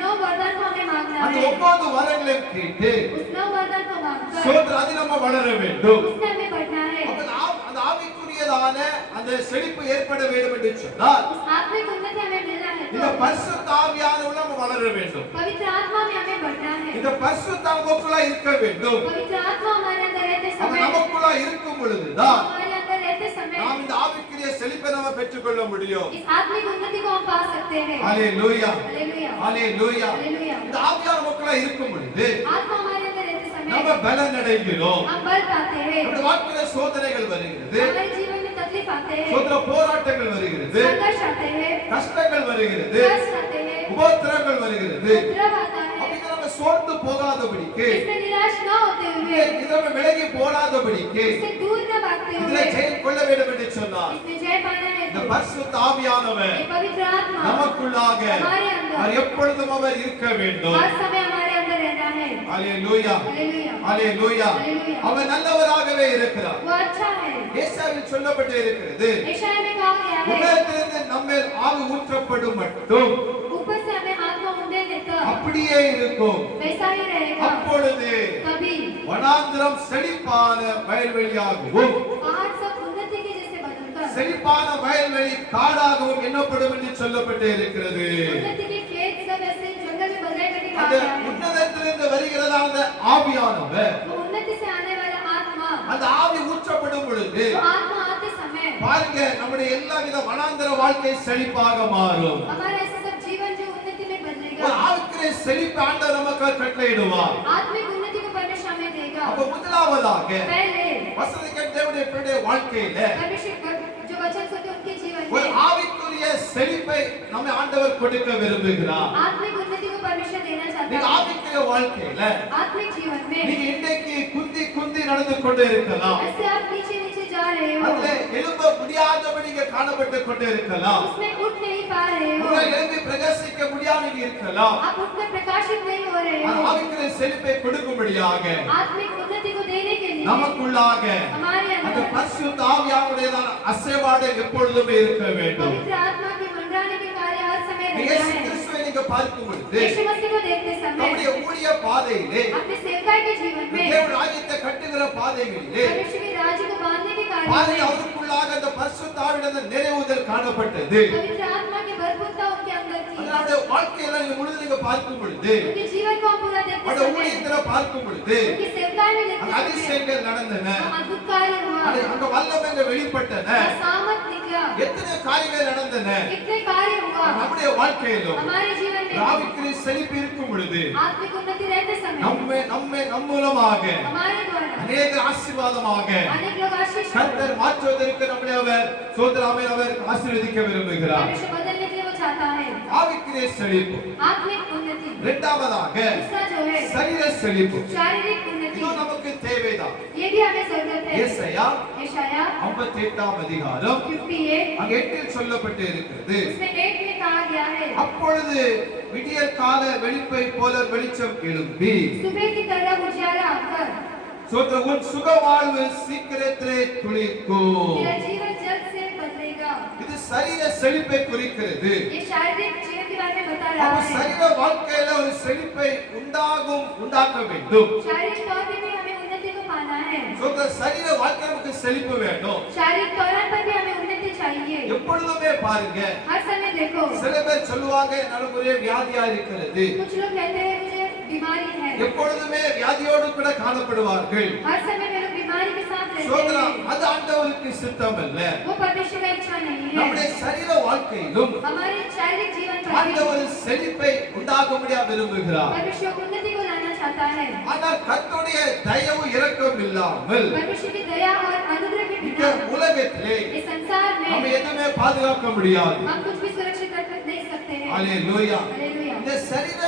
9 वरदान को हमें मांगना அந்த है। 9 வரங்களையும் கேட்டு उस 9 वरदान को मांगकर சோதரம் அது நம்ம வளர வேண்டும். उसमें हमें बढ़ना है। அப்ப அந்த ஆவிக்குரியதான அந்த செழிப்பு ஏற்பட வேண்டும் என்று சொன்னால் उस आत्मिक उन्नति हमें मिलना है இந்த तो பரிசுத்த ஆவியானவர் நம்ம வளர வேண்டும். पवित्र आत्मा में हमें बढ़ना है। இந்த பரிசுத்த நமக்குள்ள இருக்க வேண்டும். पवित्र आत्मा हमारे अंदर रहते அவன் समय, நமக்குள்ள இருக்கும் பொழுதுதான் हमारे अंदर रहते समय நாம் இந்த ஆவிக்குரிய செழிப்பை நம்ம பெற்றுக்கொள்ள முடியும். इस आत्मिक उन्नति को हम पा सकते हैं। ஹalleluya, हालेलुया। ஹalleluya. हालेलुया। இந்த ஆவியான நமக்குள்ள இருக்கும் பொழுது आत्मा हमारे अंदर रहते நம்ம समय பலன் அடைகிறோம். हम बल पाते हैं। நம்முடைய வாழ்க்கையில சோதனைகள் வருகிறது, हमारे जीवन में तकलीफ आते हैं, சோதர போராட்டங்கள் வருகிறது, संघर्ष आते हैं, கஷ்டங்கள் வருகிறது, कष्ट आते हैं, உபத்திரவங்கள் வருகிறது. उपद्रव आता है। அப்படி நம்ம சோர்ந்து போகாதபடிக்கு, इसमें निराश न होते हुए, இதற்கு விலகி போடாதபடிக்கு इससे दूर न भागते இதுல हुए ஜெயம் கொள்ள வேண்டும் என்று சொன்னார். इसमें जय पाना है இந்த तो பரிசுத்த ஆவியானவர் ये पवित्र आत्मा நமக்குள்ளாக हमारे अंदर அவர் எப்பொழுதும் அவர் இருக்க வேண்டும். हर समय हमारे अंदर रहना है। ஹalleluya, हालेलुया। ஹalleluya. हालेलुया। அவர் நல்லவராகவே இருக்கிறார். वो अच्छा है। ஏசாயாவில் சொல்லப்பட்டு இருக்கிறது, यशायाह में कहा गया है, உன்னதத்திலிருந்து நம்மேல் ஆவி ஊற்றப்படும் மட்டும் ऊपर से हमें आत्मा उड़ने देकर அப்படியே இருக்கும். वैसा ही रहेगा। அப்பொழுது तभी வனாந்திரம் செழிப்பான வயல்வெளியாகவும், पहाड़ सब उन्नति के जैसे बदलकर செழிப்பான வயல்வெளி காடாகவும் எண்ணப்படும் என்று சொல்லப்பட்டு இருக்கிறது. उन्नति के खेत सब ऐसे जंगल में बदले करके कहा அந்த गया है। உன்னதத்திலிருந்து வருகிறதா அந்த ஆவியானவர், वो उन्नति से आने वाला आत्मा, அந்த ஆவி ஊற்றப்படும் பொழுது वो आत्मा आते समय பாருங்க நம்முடைய எல்லாவித வனாந்திர வாழ்க்கை செழிப்பாக மாறும். हमारा ऐसा सब जीवन जो उन्नति में ஒரு बदलेगा। ஆவிக்குரிய செழிப்பு ஆண்டவர் நமக்கு கட்டளையிடுவார். आत्मिक उन्नति को परमेश्वर हमें देगा। அப்ப முதலாவதாக पहले வசனத்தின் தேவனுடைய பிள்ளைகளுடைய வாழ்க்கையில परमेश्वर जो वचन सुनते उनके जीवन ஒரு में ஆவிக்குரிய செழிப்பை நம்ம ஆண்டவர் கொடுக்க விரும்புகிறார். आत्मिक उन्नति को परमेश्वर देना चाहता நீங்க है। ஆவிக்குரிய வாழ்க்கையில आत्मिक जीवन में நீங்க இன்றைக்கு குந்தி குந்தி நடந்து விழுந்து கொண்டே இருக்கலாம். ऐसे आप नीचे नीचे जा रहे हो, அதுல எழும்ப முடியாதபடிக்கு காணப்பட்டு கொண்டே இருக்கலாம். उसमें उठ नहीं पा रहे हो, உங்களை எழும்பி பிரகாசிக்க முடியாமல் இருக்கலாம். आप उठकर प्रकाशित नहीं हो रहे அது हो। ஆவிக்குரிய செழிப்பை கொடுக்கும்படியாக आत्मिक उन्नति को देने के लिए நமக்குள்ளாக हमारे அந்த अंदर பரிசுத்த ஆவியானவருடையதான அசைவாடு எப்பொழுதுமே இருக்க வேண்டும். पवित्र आत्मा के मंडराने के कार्य हर समय रहता இயேசு है। கிறிஸ்துவை நீங்க பார்க்கும் பொழுது यीशु मसीह को देखते நம்முடைய समय ஊழிய பாதையிலே अपने सेवकाई के जीवन में தேவ ராஜ்யத்தை கட்டுகிற பாதைகளிலே परमेश्वर के राज्य को बांधने के कार्य பாதையில் में அவருக்குள்ளாக அந்த பரிசுத்த ஆவியான நிறைவுதல் காணப்பட்டது. पवित्र आत्मा की भरपूरता उनके अंदर थी। அதனுடைய வாழ்க்கையில நீங்க முழுது நீங்க பார்க்கும் பொழுது उनके जीवन को हम पूरा देखते அவருடைய समय ஊழியத்துல பார்க்கும் பொழுது उनकी सेवकाई में அங்க देखते समय அதிசயங்கள் நடந்தன. वहाँ अद्भुत कार्य हुआ, அங்க வல்லமைகள் வெளிப்பட்டன. वहाँ सामर्थ निकला, எத்தனை காரியங்கள் நடந்தன इतने कार्य हुआ நம்முடைய வாழ்க்கையிலும். हमारे जीवन में। ஆவிக்குரிய செழிப்பு இருக்கும் பொழுது आत्मिक उन्नति रहते समय நம் மூலமாக हमारे द्वारा அநேக ஆசீர்வாதமாக अनेक लोग आशीष கர்த்தர் மாற்றுவதற்கு நம்முடைய அவர் சோதராமே அவர் ஆசீர்வதிக்க விரும்புகிறார். परमेश्वर बदलने के लिए वो चाहता है। ஆவிக்குரிய செழிப்பு. आत्मिक उन्नति இரண்டாவதாக दूसरा जो है சரீர செழிப்பு. शारीरिक उन्नति, இது நமக்கு தேவைதான். ये भी हमें जरूरत है। ஏசாயா यशाया 58ஆம் அதிகாரம் 58 அங்க 8 சொல்லப்பட்டு இருக்கிறது. उसमें 8 में कहा गया है, அப்பொழுது விடியற் கால வெளிப்பை போல வெளிச்சம் எழும்பி सुबह की तरह उजियारा आकर சோதர உன் சுக வாழ்வு சீக்கிரத்திலே துளிர்க்கும். तेरा जीवन जल्द से बदलेगा। இது சரீர செழிப்பை குறிக்கிறது. ये शारीरिक जीवन के बारे में बता रहा நம்ம है। சரீர வாழ்க்கையில ஒரு செழிப்பை உண்டாக்க வேண்டும். शारीरिक तौर पे भी हमें उन्नति को पाना है। சோதர சரீர வாழ்க்கை நமக்கு செழிப்பு வேண்டும். शारीरिक तौर पर भी हमें उन्नति चाहिए। எப்பொழுதுமே பாருங்க हर समय देखो, சில பேர் சொல்லுவாங்க எனக்கு ஒரே வியாதியா இருக்கிறது. कुछ लोग कहते हैं मुझे बीमारी है, எப்பொழுதுமே வியாதியோடு கூட காணப்படுவார்கள். हर समय में लोग बीमारी के साथ रहते சோதரா हैं। அது ஆண்டவருக்கு சித்தம் அல்ல. वो परमेश्वर का इच्छा नहीं நம்முடைய है। சரீர வாழ்க்கையிலும் हमारे शारीरिक जीवन पर भी ஆண்டவர் செழிப்பை உண்டாக்கும்படியா விரும்புகிறார். परमेश्वर उन्नति को लाना चाहता है। ஆனால் கர்த்தருடைய தயவு இரக்கம் இல்லாமல் परमेश्वर की दया और अनुग्रह के இந்த बिना உலகத்திலே इस संसार நம்ம में எதுவுமே பாதுகாக்க முடியாது. हम कुछ भी सुरक्षित कर नहीं सकते हैं। அல்லேலூயா. हालेलुया। இந்த சரீர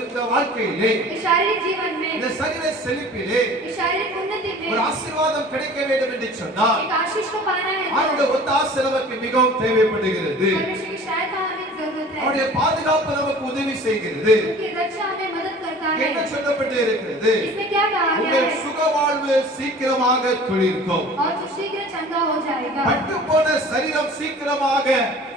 இந்த வாழ்க்கையிலே इस शारीरिक जीवन இந்த में, சரீர செழிப்பிலே इस शारीरिक उन्नति ஒரு में ஆசீர்வாதம் கிடைக்க வேண்டும் என்று சொன்னால் एक आशीष को पाना है அவருடைய तो ஒத்தாசை நமக்கு மிகவும் தேவைப்படுகிறது. परमेश्वर की सहायता हमें जरूरत है। அவருடைய பாதுகாப்பு நமக்கு உதவி செய்கிறது. उनकी रक्षा हमें मदद करता है। என்ன சொல்லப்பட்டு இருக்கிறது? इसमें क्या कहा गया உங்கள் है? சுக வாழ்வு சீக்கிரமாக துளிர்க்கும். और तो शीघ्र चंगा हो जाएगा। பட்டு போன சரீரம் சீக்கிரமாக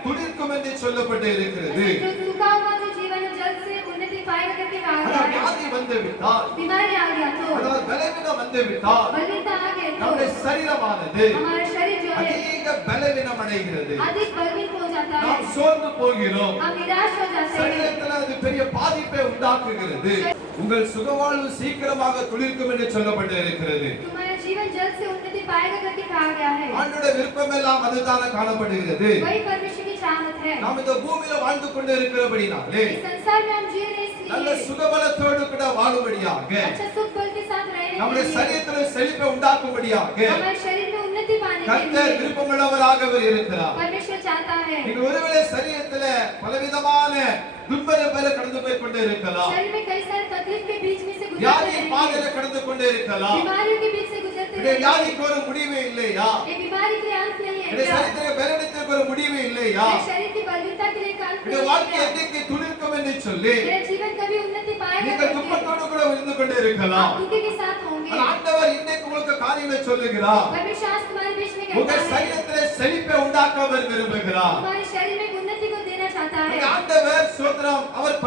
துளிர்க்கும் என்று சொல்லப்பட்டு இருக்கிறது. जो सूखा हुआ जो जीवन है जल्द से उन्नति पाएगा करके कहा ஆனால் गया है। வியாதி வந்து விட்டால் बीमारी आ गया तो, அதாவது பலவீனம் வந்து விட்டால் बलहीनता आ गई நம்முடைய तो சரீரமானது हमारा शरीर जो है அதிக பலவீனம் அடைகிறது. अधिक बलहीन हो जाता है। நாம் சோர்ந்து போகிறோம். हम निराश हो जाते हैं। சரீரத்தில் அது பெரிய பாதிப்பை உண்டாக்குகிறது. உங்கள் சுகவாழ்வு சீக்கிரமாக துளிர்க்கும் என்று சொல்லப்பட்டு இருக்கிறது. तुम्हारा जीवन जल्द से उन्नति पाएगा करके कहा गया है। ஆண்டவருடைய விருப்பம் எல்லாம் அதுதான காணப்படுகிறது. वही परमेश्वर की चाहत है। நாம் இந்த பூமியில வாழ்ந்து கொண்டு இருக்கிறபடினாலே इस संसार में हम जी रहे நல்ல इसलिए சுகபலத்தோடு கூட வாழும்படியாக अच्छा सुख बल के साथ रहने நம்முடைய के लिए, சரீரத்தில் செழிப்பை உண்டாக்கும்படியாக हमारे शरीर में उन्नति पाने के கர்த்தர் लिए விருப்பமுள்ளவராக அவர் இருக்கிறார். परमेश्वर चाहता है। நீங்க ஒருவேளை சரீரத்துல பலவிதமான துன்பங்களை கடந்து போய் கொண்டே இருக்கலாம். शरीर में कई सारे तकलीफ के बीच में से गुजरते வியாதியின் रहेंगे। பாதையில கடந்து கொண்டே இருக்கலாம். बीमारियों के बीच से गुजरते இந்த रहेंगे। வியாதிக்கு ஒரு முடிவே இல்லையா? ये बीमारी के अंत नहीं है இந்த क्या? சரீரத்திலே பலவீனத்துக்கு ஒரு முடிவே இல்லையா? मेरे शरीर की बलहीनता के लिए एक अंत இந்த नहीं है வாழ்க்கை क्या? என்னைக்கு துளிர்க்கும் என்று சொல்லி मेरा जीवन कभी उन्नति पाएगा நீங்கள் करके துன்பத்தோடு கூட இருந்து கொண்டே இருக்கலாம். आप दुखी के साथ होंगे। ஆனால் ஆண்டவர் இன்னைக்கு உங்களுக்கு காரியங்களை சொல்லுகிறார். परमेश्वर आज तुम्हारे बीच में உங்க कहता है, சரீரத்திலே செழிப்பை உண்டாக்க அவர் விரும்புகிறார். तुम्हारे शरीर में उन्नति को देना चाहता உங்க है। ஆண்டவர் ஸ்தோத்திரம் அவர்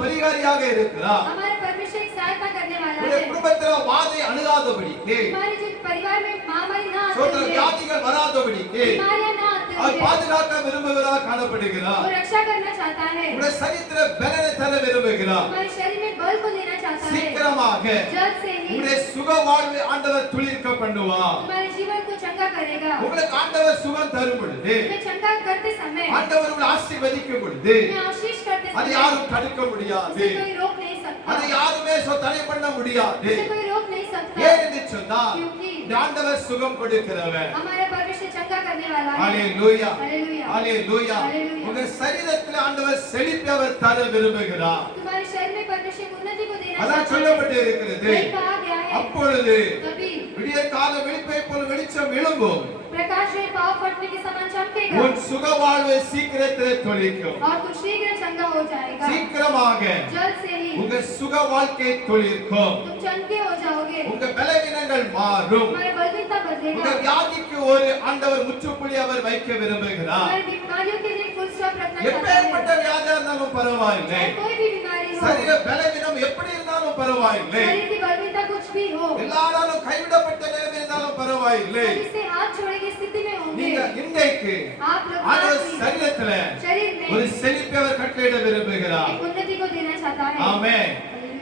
பரிகாரியாக இருக்கிறார். हमारे परमेश्वर एक सहायता करने वाला உங்க है। குடும்பத்தில வாதை அணுகாதபடிக்கு हमारे जो परिवार में महामारी ना आते ஸ்தோத்திரம் हुए, வியாதிகள் வராதபடிக்கு बीमारियां ना आते அவர் हुए பாதுகாக்க விரும்புகிறவராக காணப்படுகிறார். वो रक्षा करना चाहता है। உங்க சரீரத்தில பலனை தர விரும்புகிறார். हमारे शरीर में बल को देना चाहता है। சீக்கிரமாக जल्द से ही உங்களுடைய சுக வாழ்வை ஆண்டவர் துளிர்க்க பண்ணுவார். तुम्हारे जीवन को चंगा करेगा। உங்களுக்கு ஆண்டவர் சுகம் தரும் பொழுது तुम्हें चंगा करते समय, ஆண்டவர் உங்களை ஆசீர்வதிக்கும் பொழுது तुम्हें आशीष करते அதை समय யாரும் தடுக்க முடியாது. उसे कोई रोक नहीं सकता। அதை யாருமே தடை பண்ண முடியாது. उसे कोई रोक नहीं सकता। ஏன் என்று சொன்னால் क्योंकि இந்த ஆண்டவர் சுகம் கொடுக்கிறவர். हमारे परमेश्वर चंगा करने वाला है। ஹalleluya हालेलुया। ஹalleluya. हालेलुया। உங்க சரீரத்தில் ஆண்டவர் செழிப்பை அவர் தர விரும்புகிறார். तुम्हारे शरीर में परमेश्वर उन्नति को देना அதான் चाहता है। சொல்லப்பட்டு இருக்கிறது. वही कहा गया है। அப்பொழுது तभी விடிய கால வெளிப்பை போல வெளிச்சம் எழும்பும் प्रकाश रे पाव फटने के समान चमकेगा உன் சுக வாழ்வை சீக்கிரத்திலே தொழிக்கும் और तू शीघ्र चंगा हो जाएगा சீக்கிரமாக जल्द से ही உங்க சுக வாழ்க்கை தொழிக்கும் तुम चंगे हो जाओगे உங்க பலவீனங்கள் மாறும் तुम्हारी बलहीनता உங்க बदलेगा வியாதிக்கு ஒரு ஆண்டவர் முற்றுப்புள்ளி அவர் வைக்க விரும்புகிறார் तुम्हारी बीमारियों के लिए फुल स्टॉप रखना चाहता எப்பேற்பட்ட है வியாதியா இருந்தாலும் பரவாயில்லை चाहे कोई भी बीमारी हो சரீர பலவீனம் எப்படி இருந்தாலும் பரவாயில்லை शरीर की बलहीनता कुछ भी हो எல்லாராலும் கைவிடப்பட்ட நிலைமை இருந்தாலும் பரவாயில்லை सभी से हाथ छोड़े की स्थिति में होंगे நீங்க இன்றைக்கு आप लोग ஆண்டவர் आज भी சரீரத்துல शरीर ஒரு में செழிப்பை அவர் கட்டளையிட விரும்புகிறார் एक उन्नति को देना चाहता है ஆமென்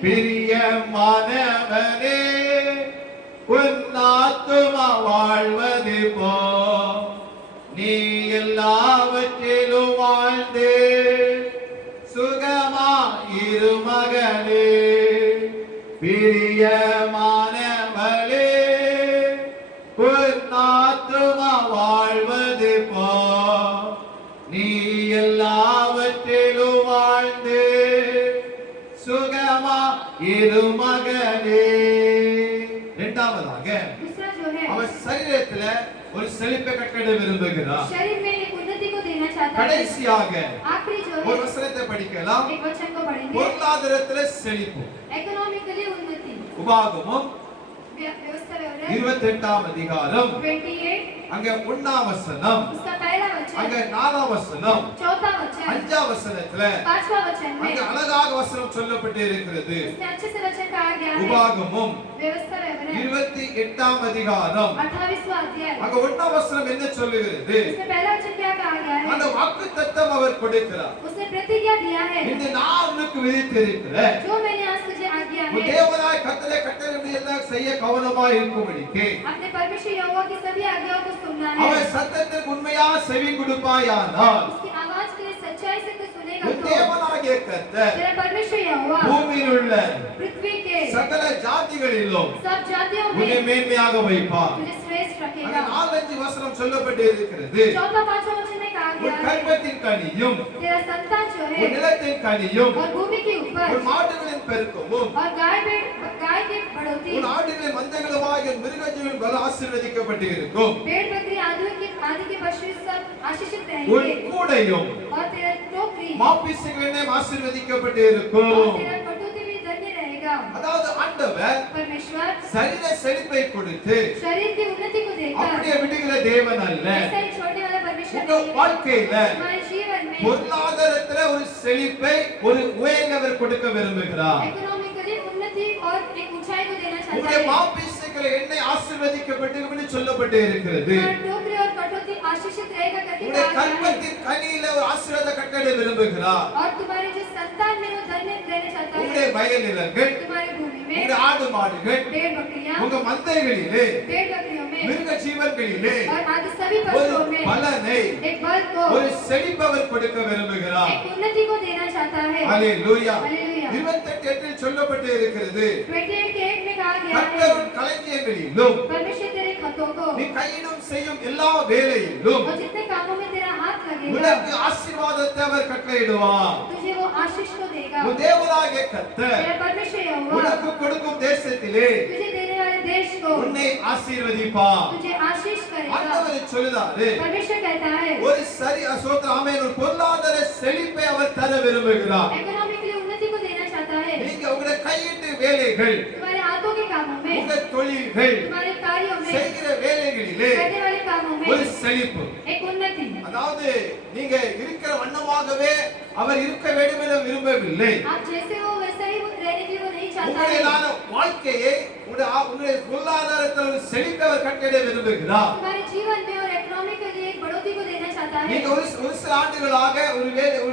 பிரியமானவனே உன் ஆத்துமா வாழ்வது போ நீ எல்லாவற்றிலும் வாழ்ந்து சுகமா இரு மகளே பிரியமானவளே உன் ஆத்துமா வாழ்வது போ நீ எல்லாவற்றிலும் வாழ்ந்து சுகமா இரு மகளே இரண்டாவதாக दूसरा जो है அவர் சரீரத்துல ஒரு செழிப்பை கட்டளை விரும்புகிறார் शरीर में एक उन्नति को देना चाहता है கடைசியாக आखिरी जो ஒரு है வசனத்தை படிக்கலாம் एक वचन को पढ़ेंगे பொருளாதாரத்துல செழிப்பு इकोनॉमिकली उन्नति உபாகமம் व्यवस्था व्यवहार 28ஆம் அதிகாரம் 28 அங்க 1ஆம் வசனம் उसका पहला அங்க वचन 4ஆம் வசனம் चौथा वचन 5ஆம் வசனத்துல पांचवा वचन அங்க में அழகாக வசனம் சொல்லப்பட்டு இருக்கிறது उसमें अच्छे से वचन कहा गया है உபாகமம் व्यवस्था व्यवहार 28ஆம் அதிகாரம் 28वां अध्याय அங்க 1ஆம் வசனம் என்ன சொல்லுகிறது उसमें पहला वचन क्या कहा गया அந்த है வாக்குத்தத்தம் அவர் கொடுக்கிறார் उसने प्रतिज्ञा दिया है இந்த நான் உனக்கு விதித்திருக்கிற जो मैंने आज तुझे आज्ञा உன் है தேவனாய் கர்த்தரை கட்டளையிட்டு எல்லாம் செய்ய கவனமாய் இருக்கும்படிக்கு अपने परमेश्वर यहोवा की सभी आज्ञाओं को सुनना है அவர் சத்தத்திற்கு உண்மையா செவி கொடுப்பாயானால் उसकी आवाज के लिए सच्चाई से तू सुनेगा உன் तो தேவனாகிய கர்த்தர் तेरा परमेश्वर यहोवा பூமியில் உள்ள पृथ्वी के சகல ஜாதிகளிலும் सब जातियों உன்னை में மேன்மையாக வைப்பார் तुझे श्रेष्ठ அங்க रखेगा 4-5 வசனம் சொல்லப்பட்டு இருக்கிறது चौथा पांचवा वचन में कहा गया உன் है கர்ப்பத்தின் கனியும் तेरा संतान जो உன் है நிலத்தின் கனியும் और भूमि की உன் उपज மாடுகளின் பெருக்கமும் और गाय की बढ़ोतरी உன் ஆடுகளின் மந்தைகளுமாகிய மிருகஜீவன் பல ஆசீர்வதிக்கப்பட்டு இருக்கும் भेड़ बकरी आदि के पशु सब आशीषित உன் रहेंगे கூடையும் और तेरा टोकरी மாப்பிசைகளிடம் ஆசீர்வதிக்கப்பட்டு இருக்கும் और तेरा कटोती भी धन्य रहेगा அதாவது ஆண்டவர் परमेश्वर சரீர செழிப்பை கொடுத்து शरीर की उन्नति को देकर அப்படியே விடுகிற தேவன் அல்ல ऐसा ही छोड़ने वाला परमेश्वर உங்க नहीं है। வாழ்க்கையில हमारे जीवन में பொருளாதாரத்துல ஒரு செழிப்பை ஒரு உயர்வை அவர் கொடுக்க விரும்புகிறார் इकोनॉमिकली उन्नति और एक ऊंचाई को देना चाहता உங்களுடைய है மாப்பிசைகளை எண்ணெய் ஆசீர்வதிக்கப்பட்டு என்று சொல்லப்பட்டு இருக்கிறது हमारा टोकरी और कटोती आशीषित रहेगा करके உங்களுடைய कहा गया है। கர்ப்பத்தின் கனியில ஒரு ஆசீர்வாத கட்டளை விரும்புகிறார் और तुम्हारे जो संतान में वो धन्य रहना चाहता உங்களுடைய है வயல் நிலங்கள் तुम्हारी भूमि में உங்களுடைய ஆடு மாடுகள் भेड़ बकरियां உங்க மந்தைகளிலே भेड़ बकरियों में மிருக ஜீவன்களிலே और आदि सभी ஒரு पशुओं में பலனை एक बल को ஒரு செழிப்பவர் கொடுக்க விரும்புகிறார் एक उन्नति को देना चाहता है ஹalleluya हालेलुया 28 சொல்லப்பட்டு இருக்கிறது 28 के 1 में कहा गया है கர்த்தரின் களஞ்சியங்களிலும் परमेश्वर तेरे खतों को நீ கையிடும் செய்யும் எல்லா வேலையிலும் और जितने कामों में तेरा हाथ लगेगा உனக்கு ஆசீர்வாதத்தை அவர் கட்டளையிடுவார் तुझे वो आशीष को देगा உன் தேவனாகிய கர்த்தர் तेरा परमेश्वर यहोवा உனக்கு கொடுக்கும் தேசத்திலே तुझे देने वाले देश को உன்னை ஆசீர்வதிப்பார் तुझे आशीष करेगा ஆண்டவர் சொல்லுதாரு परमेश्वर कहता है ஒரு சரி அசோத்திர ஆமென் ஒரு பொருளாதார செழிப்பை அவர் தர விரும்புகிறார் इकोनॉमिकली उन्नति को देना चाहता है நீங்க உங்களுடைய கையிட்டு வேலைகள் तुम्हारे हाथों के कामों में உங்க தொழில்கள் तुम्हारे कार्यों में செய்கிற வேலைகளிலே करने वाले कामों में ஒரு செழிப்பு एक उन्नति அதாவது நீங்க இருக்கிற வண்ணமாகவே அவர் இருக்க வேண்டும் என விரும்பவில்லை आप जैसे हो वैसा ही वो रहने के लिए वो नहीं चाहता है உங்களுடைய வாழ்க்கையை உங்களுடைய பொருளாதாரத்தில் ஒரு செழிப்பை அவர் கட்டிட விரும்புகிறார் तुम्हारे जीवन में और इकोनॉमी के लिए एक बढ़ोतरी को देना चाहता है நீங்க ஒரு சில ஆண்டுகளாக ஒரு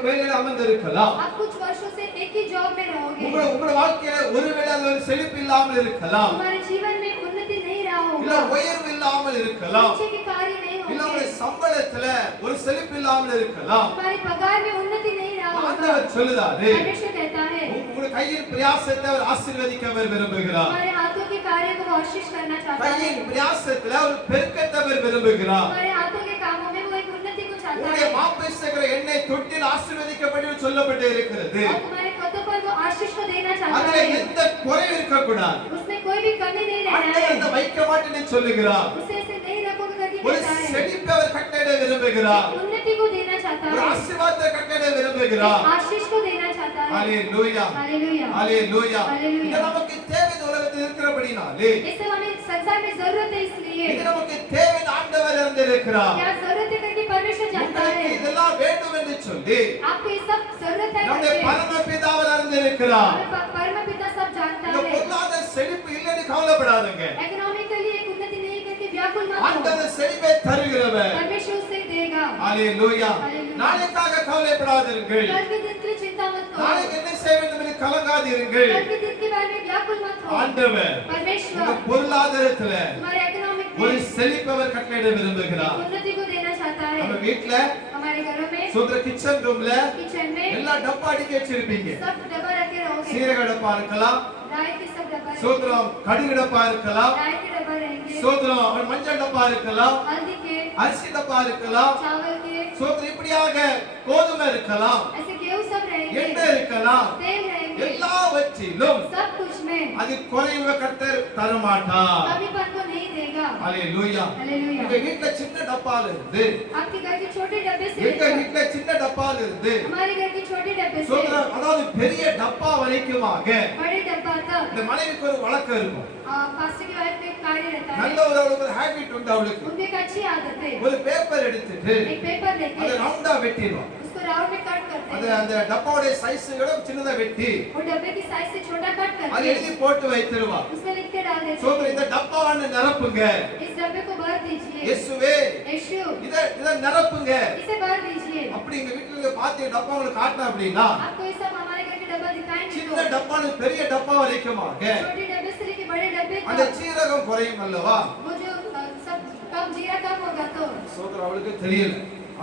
வேலையில் அமர்ந்திருக்கலாம் आप कुछ वर्षों से एक ही जॉब में रहोगे உங்க வாழ்க்கையில ஒருவேளை அது ஒரு செழிப்பு இல்லாமல் இருக்கலாம் तुम्हारे जीवन में उन्नति नहीं रहा இல்ல होगा உயர்வு இல்லாமல் இருக்கலாம் नीचे के कार्य नहीं இல்ல होंगे உங்களுடைய சம்பளத்துல ஒரு செழிப்பு இல்லாமல் இருக்கலாம் तुम्हारे पगार में उन्नति नहीं रहा होगा ஆண்டவர் சொல்லுதாரு परमेश्वर कहता है உங்களுடைய கையின் பிரயாசத்தை அவர் ஆசீர்வதிக்க அவர் விரும்புகிறார் हमारे हाथों के कार्य को वो आशीष करना चाहता है கையின் பிரயாசத்துல ஒரு பெருக்கத்தை அவர் விரும்புகிறார் हमारे हाथों के कामों में वो एक उन्नति को चाहता உங்களுடைய है மாப்பிசைக்கிற எண்ணெய் தொட்டில் ஆசீர்வதிக்கப்பட்டு சொல்லப்பட்டு இருக்கிறது और तुम्हारे खतों पर वो आशीष को देना चाहता அதுல है। எந்த குறையும் இருக்க கூடாது. उसमें कोई भी कमी नहीं रहना ஆண்டவர் है। அந்த வைக்க மாட்டேன்னு சொல்லுகிறார். उसे ऐसे नहीं रखोगे करके ஒரு कहता है। செழிப்பை அவர் கட்டளையிட விரும்புகிறார். उन्नति को देना चाहता ஒரு है। ஆசீர்வாதத்தை கட்டளையிட விரும்புகிறார். आशीष को देना चाहता है। ஹalleluya हालेलुया। ஹalleluya. ஹalleluya. இது நமக்கு தேவை இந்த உலகத்தில் இருக்கிறபடினாலே इससे हमें संसार में जरूरत है, इसलिए இது நமக்கு தேவை ஆண்டவர் இருந்திருக்கிறார். क्या जरूरत है करके परमेश्वर जानता உங்களுக்கு है। இதெல்லாம் வேண்டும் என்று சொல்லி आपको ये सब जरूरत है நம்முடைய करके பரமபிதாவர் அறிந்திருக்கிறார். परम पिता सब जानता இந்த है। பொருளாதார செழிப்பு இல்லைன்னு கவலைப்படாதீங்க. इकोनॉमिकली एक उन्नति नहीं करके व्याकुल मत हो। ஆண்டவர் செழிப்பை தருகிறவர். परमेश्वर उसे देगा। ஹalleluya. ஹalleluya. நாளைக்காக கவலைப்படாதீர்கள். कल के दिन के लिए चिंता मत करो। நாளைக்கு என்ன செய்ய வேண்டும் என்று கலங்காதீர்கள். कल के दिन के बारे में व्याकुल मत हो। ஆண்டவர் परमेश्वर உங்க பொருளாதாரத்துல हमारे इकोनॉमिक ஒரு में செழிப்பை அவர் கட்டளையிட விரும்புகிறார். उन्नति को देना चाहता है। நம்ம வீட்ல हमारे घरों में சுந்தர கிச்சன் ரூம்ல किचन में எல்லா டப்பா அடிக்க வச்சிருப்பீங்க. सब डब्बा रखे रहोगे। சீரக டப்பா இருக்கலாம், राई के सब डब्बा रहेंगे। சோத்திரம் கடுகு டப்பா இருக்கலாம், राई के डब्बा रहेंगे। சோத்திரம் மஞ்சள் டப்பா இருக்கலாம், हल्दी के, அரிசி டப்பா இருக்கலாம், चावल के, சோத்திரம் இப்படியாக கோதுமை இருக்கலாம், ऐसे गेहूं सब रहेंगे। எண்ணெய் இருக்கலாம். तेल रहेंगे। எல்லாவற்றிலும் सब कुछ में அது குறைவு கர்த்தர் தரமாட்டார். कमीपन को नहीं देगा। ஹalleluya. हालेलुया। உங்க வீட்ல சின்ன டப்பால இருந்து, आपके घर के छोटे डब्बे से எங்க வீட்ல சின்ன டப்பால இருந்து हमारे घर के छोटे डब्बे से சோத்திரம் அதாவது பெரிய டப்பா வரைக்குமாக बड़े डब्बा तक இந்த மனைவிக்கு ஒரு வழக்கம் இருக்கும். पास्टर की वाइफ में एक कार्य रहता நல்ல है। அவளுக்கு ஒரு ஹேபிட் உண்டு. அவளுக்கு उनकी एक अच्छी आदत है। ஒரு பேப்பர் எடுத்துட்டு एक पेपर लेके அதை ரவுண்டா வெட்டிடுவா. उसको राउंड में कट करते அது हैं। அந்த டப்பாவோட சைஸ் விட சின்னதா வெட்டி वो डब्बे की साइज से छोटा कट அது करके எழுதி போட்டு வைத்திருவா. उसमें लिख के डाल देते சோத்திரம் हैं। இந்த டப்பாவான நிரப்புங்க. इस डब्बे को भर दीजिए। இயேசுவே यीशु இத நிரப்புங்க. इसे भर दीजिए। அப்படி எங்க வீட்ல இருக்க பாத்தி டப்பா உங்களுக்கு காட்டினா அப்படின்னா आपको ये सब हमारे घर के डब्बा दिखाएंगे சின்ன तो டப்பானு பெரிய டப்பா வரைக்குமாக छोटे डब्बे से लेके बड़े डब्बे அந்த तक சீரகம் குறையும் அல்லவா? वो जो सब कम जीरा कम होगा तो சோத்திரம் அவளுக்கு தெரியல.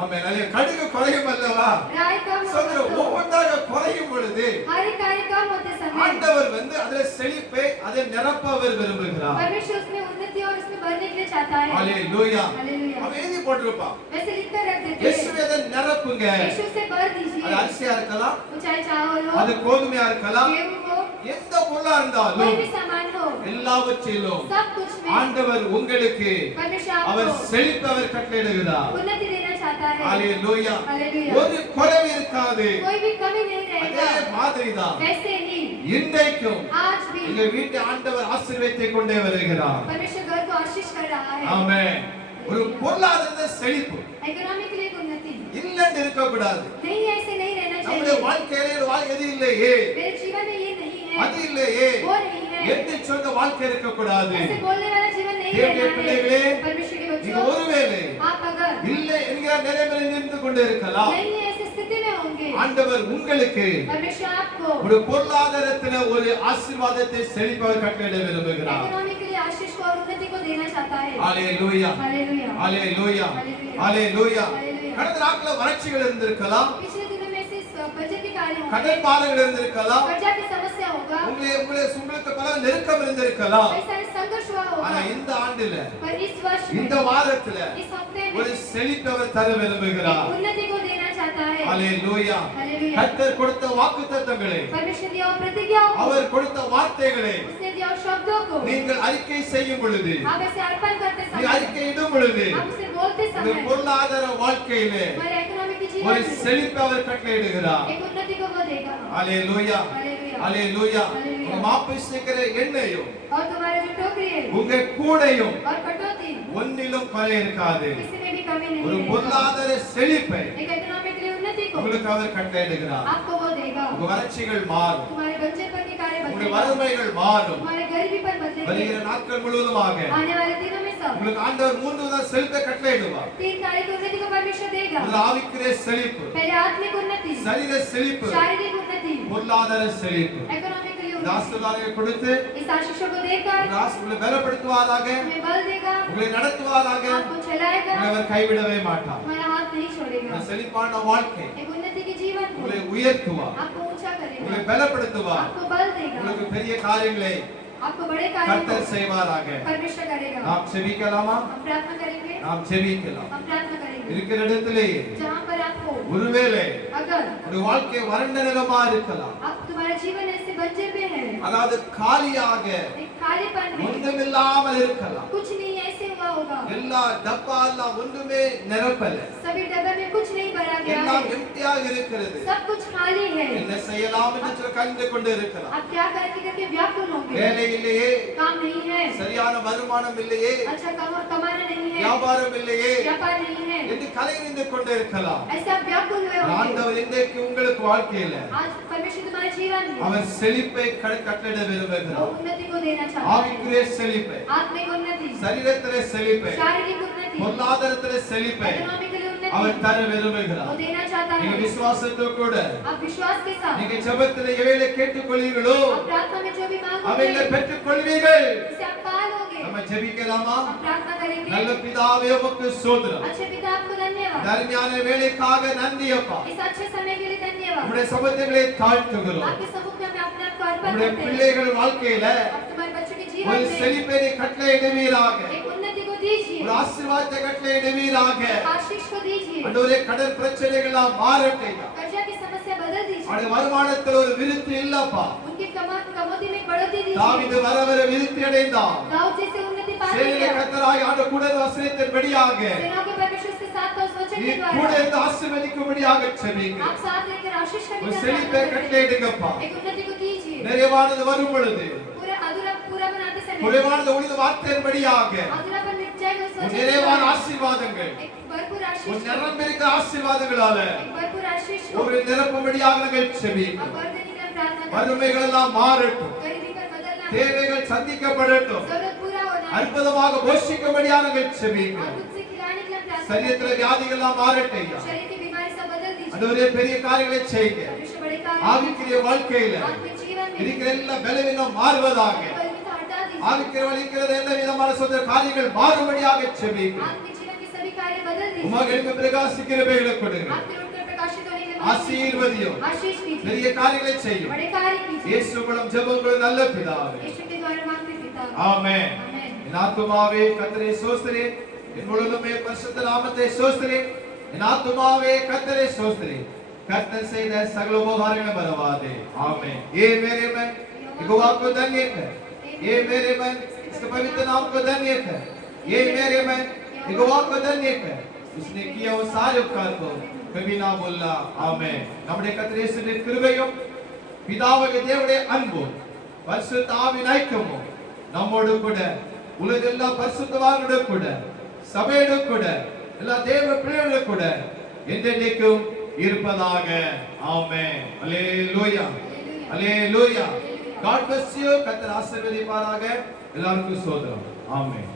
ஆமென். அது கடுகு குறையும் அல்லவா? राई कम होगा சோத்திரம் तो ஒவ்வொன்றாக குறையும் பொழுது हर एक कार्य कम होते समय ஆண்டவர் வந்து அதுல செழிப்பை அதை நிரப்ப அவர் விரும்புகிறார். परमेश्वर उसमें उन्नति और उसमें बढ़ने के लिए चाहता है। ஹalleluya. हालेलुया। அவன் எழுதி போட்டிருப்பான். वैसे लिख कर रख देते இயேசுவே हैं। அதை நிரப்புங்க. यीशु से भर அது दीजिए। அரிசியா இருக்கலாம், वो चाहे चावल हो, அது கோதுமையா இருக்கலாம், गेहूं हो, எந்த பொருளா कोई இருந்தாலும் भी सामान हो, எல்லாவற்றிலும் सब कुछ में ஆண்டவர் உங்களுக்கு परमेश्वर அவர் आपको செழிப்பை அவர் கட்டளையிடுகிறார். उन्नति देना चाहता है। ஹalleluya. हालेलुया। ஒரு குறைவு இருக்காது. कोई भी कमी नहीं அதே रहेगा। மாதிரிதான் वैसे ही இன்றைக்கும் आज भी எங்க வீட்டு ஆண்டவர் ஆசீர்வாதத்தை கொண்டே வருகிறார். परमेश्वर घर को आशीष कर रहा है। ஆமென். ஒரு பொருளாதார செழிப்பு इकोनॉमिकली एक उन्नति இல்லன்னு இருக்க கூடாது. नहीं है, ऐसे नहीं रहना நம்முடைய चाहिए। வாழ்க்கையில எது இல்லையே, मेरे जीवन में ये नहीं है, அது இல்லையே वो नहीं है, என்று சொன்ன வாழ்க்கை இருக்க கூடாது. ऐसे बोलने वाला जीवन नहीं தேவனுடைய रहना பிள்ளைகளே, है। परमेश्वर के நீங்க बच्चों, ஒருவேளை आप अगर இல்லை என்கிற நிலைமையில் நின்று கொண்டு இருக்கலாம். नहीं ऐसी स्थिति में होंगे, ஆண்டவர் உங்களுக்கு परमेश्वर आपको ஒரு பொருளாதாரத்துல ஒரு ஆசீர்வாதத்தை செழிப்பவர் கட்டளையிட விரும்புகிறார். इकोनॉमिकली आशीष को और उन्नति को देना चाहता है। ஹalleluya. हालेलुया। ஹalleluya. Hallelujah. ஹalleluya. Hallelujah. கடந்த நாட்கள வறட்சிகள் இருந்திருக்கலாம், पिछले दिनों में से बजट के कार्य होंगे, கடன் பாரங்கள் இருந்திருக்கலாம், कर्जा की समस्या होगा, உங்களுக்கு பல நெருக்கம் இருந்திருக்கலாம். कई सारे संघर्ष हुआ ஆனா होगा, இந்த ஆண்டுல पर इस वर्ष में, இந்த வாரத்துல इस हफ्ते ஒரு में செழிப்பை அவர் தர விரும்புகிறார். उन्नति को देना चाहता है। ஹalleluya. हालेलुया। கர்த்தர் கொடுத்த வாக்குத்தத்தங்களை, परमेश्वर दिया हुआ प्रतिज्ञाओं को, அவர் கொடுத்த வார்த்தைகளை उसने दिया हुआ शब्दों को நீங்கள் அறிக்கை செய்யும் பொழுது, आप ऐसे अर्पण करते நீ समय, அறிக்கையிடும் பொழுது आप उसे बोलते இந்த समय பொருளாதார வாழ்க்கையிலே हमारे इकोनॉमिक की ஒரு जीवन में செழிப்பை அவர் கட்டளையிடுகிறார். एक उन्नति को वो देगा। ஹalleluya. हालेलुया। ஹalleluya. Hallelujah. உங்க மாப்பு சேர்க்கிற எண்ணெயும் और तुम्हारे जो टोकरी है உங்க கூடையும் और कटौती, ஒன்னிலும் குறை இருக்காது. किसी में भी कमी नहीं ஒரு रहेगा। பொருளாதார செழிப்பை एक इकोनॉमिकली उन्नति को உங்களுக்கு அவர் கட்டளையிடுகிறார். आपको वो देगा। உங்க வறட்சிகள் மாறும், तुम्हारे बंजरपन के कार्य உங்களுடைய बदलेगा, வறுமைகள் மாறும். तुम्हारे गरीबी पर வருகிற बदलेंगे। நாட்கள் முழுவதுமாக आने वाले दिनों में सब உங்களுக்கு ஆண்டவர் மூன்று தான் செழிப்பை கட்டளையிடுவார். 3 कार्य की उन्नति को परमेश्वर देगा। ஒரு ஆவிக்குரிய செழிப்பு, पहले आत्मिक उन्नति, சரீர செழிப்பு, शारीरिक उन्नति, பொருளாதார செழிப்பு. इकोनॉमिकली இந்த उन्नति। ஆசீர்வாதங்களை கொடுத்து इस आशीष को देकर இந்த உங்களை பலப்படுத்துவாராக, तुम्हें बल देगा, உங்களை நடத்துவாராக, आपको चलाएगा, உங்களை அவர் கைவிடவே மாட்டார். तुम्हारा हाथ नहीं छोड़ेगा। இந்த செழிப்பான வாழ்க்கை एक उन्नति के जीवन को உங்களை உயர்த்துவார், आपको ऊंचा உங்களை करेगा, பலப்படுத்துவார், आपको बल देगा, உங்களுக்கு பெரிய காரியங்களை आपको बड़े कार्य கர்த்தர் को செய்வாராக. परमेश्वर करेगा। நாம் செபிக்கலாமா? हम प्रार्थना करेंगे, நாம் செபிக்கலாம். हम प्रार्थना करेंगे। இருக்கிற இடத்திலேயே जहाँ पर आप हो ஒருவேளை अगर உங்களுடைய வாழ்க்கை வறண்ட நிலமா இருக்கலாம், अब तुम्हारा जीवन ऐसे बंजर में है, அதாவது காலியாக एक खालीपन में, ஒன்றுமில்லாமல் இருக்கலாம். कुछ नहीं ऐसे हुआ होगा, எல்லா டப்பா எல்லாம் ஒன்றுமே நிரப்பல, सभी डब्बे में कुछ नहीं भरा गया எல்லாம் है, எம்டியாக இருக்கிறது. सब कुछ खाली है। என்ன செய்யலாம் என்று சொல்லி கண்டு கொண்டு இருக்கலாம். आप क्या करेंगे करके व्याकुल होंगे, வேலை இல்லையே, काम नहीं है, சரியான வருமானம் இல்லையே, अच्छा कमाना नहीं है, வியாபாரம் இல்லையே व्यापार नहीं है, என்று கலங்கி கொண்டு இருக்கலாம். ऐसे आप व्याकुल हुए होंगे। ஆண்டவர் இன்றைக்கு உங்களுக்கு வாழ்க்கையில आज परमेश्वर तुम्हारे जीवन में அவர் செழிப்பை கட்டளை वो விரும்புகிறார். उन्नति को देना चाहता है, ஆவிக்குரிய செழிப்பை, आत्मिक उन्नति, சரீரத்திலே செழிப்பை, शारीरिक उन्नति, பொருளாதாரத்திலே செழிப்பை इकोनॉमिकल उन्नति அவர் தர वो விரும்புகிறார். देना चाहता நீங்க है। விசுவாசத்தோடு கூட आप विश्वास के साथ நீங்க ஜெபத்திலே எவைகளை கேட்டுக்கொள்வீர்களோ आप प्रार्थना में जो भी मांगोगे அவைகளை பெற்றுக்கொள்வீர்கள். उसे आप पा लोगे। நம்ம ஜெபிக்கலாமா? आप प्रार्थना करेंगे। நல்ல பிதாவே உமக்கு ஸ்தோத்திரம். अच्छे पिता आपको धन्यवाद, தர்மியான வேலைக்காக நன்றி அப்பா. इस अच्छे समय के लिए धन्यवाद। உம்முடைய சமூகத்திலே தாழ்த்துகிறோம். आपके सम्मुख में हम अपने आप को अर्पण உம்முடைய करते हैं। பிள்ளைகள் வாழ்க்கையில आप तुम्हारे बच्चों के जीवन ஒரு में செழிப்பை கட்டளையிடுவீராக, एक उन्नति को दीजिए, ஒரு ஆசீர்வாதத்தை கட்டளையிடுவீராக. आशीष को दीजिए, ஆண்டவரே கடன் பிரச்சனைகள் எல்லாம் மாறட்டும். कर्जा की समस्या बदल दीजिए, அவருடைய வருமானத்தில் ஒரு விருத்தி இல்லப்பா. उनकी कमौती में बढ़ोतरी दीजिए। தாவீது வர வர விருத்தி அடைந்தான். दाऊद जैसे उन्नति पाने சேனையின் के கர்த்தராகிய ஆண்டவர் கூட வசனத்தின்படியாக सेनाओं के परमेश्वर के साथ उस वचन நீ के கூட द्वारा இருந்து ஆசீர்வதிக்கும்படியாக ஜெபிக்கிறேன். आप साथ लेकर आशीष का ஒரு निकाल செழிப்பை கட்டளையிடுங்கப்பா. एक उन्नति को दीजिए। நிறைவானது வரும் பொழுது पूरा अधूरा पूरा बनाते समय குறைவானது உனது வார்த்தையின்படியாக अधूरापन मिट जाएगा उस ஒரு वचन के நிறைவான द्वारा। ஆசீர்வாதங்கள், एक भरपूर ஒரு आशीष, நிரம்பியிருக்கிற ஆசீர்வாதங்களால एक भरपूर आशीष को ஒரு நிரப்பும்படியாக நாங்கள் आप ஜெபிக்கிறோம். भर देने के लिए प्रार्थना करें। வறுமைகள் எல்லாம் மாறட்டும், गरीबी पर बदलना, தேவைகள் சந்திக்கப்படட்டும், जरूरत पूरा होना, அற்புதமாக போஷிக்கும்படியாக நாங்கள் ஜெபிக்கிறோம். अद्भुत से खिलाने के लिए प्रार्थना சரீரத்திலே करें। வியாதிகள் எல்லாம் மாறட்டும் ஐயா. शरीर की बीमारी सब बदल दीजिए। ஆண்டவரே பெரிய காரியங்களை செய்யுங்க. परमेश्वर बड़े कार्य ஆவிக்குரிய வாழ்க்கையில आत्मिक जीवन में இருக்கிற எல்லா பலவீனம் மாறுவதாக, बलहीनता हटा दीजिए। ஆவிக்குரிய வழிக்கிறது எந்த விதமான சொந்த காரியங்கள் மாறும்படியாக ஜெபிக்கிறோம். आत्मिक जीवन के सभी कार्य बदल दीजिए। உமக்கு பிரகாசிக்கிறவைகளை கொடுங்க. आपके उठकर प्रकाशित होने के बाद ஆசீர்வதியும், आशीष कीजिए, பெரிய காரியங்களை செய்யும். बड़े कार्य कीजिए। இயேசு மூலம் ஜெபங்கள் நல்ல பிதாவே, यीशु के द्वारा मांगते पिता, ஆமென். आमेन। என் ஆத்துமாவே கர்த்தரை ஸ்தோத்திரி, என் முழுதுமே பரிசுத்த நாமத்தை ஸ்தோத்திரி. என் ஆத்துமாவே கர்த்தரை ஸ்தோத்திரி, கர்த்தர் செய்த சகல உபகாரங்களை மறவாதே. ஆமென். ये मेरे मन यहोवा को धन्य कर, ये मेरे मन इसके पवित्र नाम को धन्य कर, ये मेरे मन यहोवा को धन्य कर, उसने किया वो सारे उपकार को कभी ना बोलना. ஆமென். நம்முடைய கர்த்தர் இயேசுவின் கிருபையும் பிதாவாகிய தேவனுடைய அன்பும் பரிசுத்த ஆவியின் ஐக்கியமும் நம்மோடு கூட உலக எல்லா பரிசுத்தவான்களோடு கூட சபையோடு கூட எல்லா தேவ பிள்ளைகளோடு கூட என்றென்றைக்கும் இருப்பதாக. ஆமென். அல்லேலூயா, அல்லேலூயா. God bless you. கர்த்தர் ஆசீர்வதிப்பாராக. எல்லாருக்கும் ஸ்தோத்திரம். ஆமென்.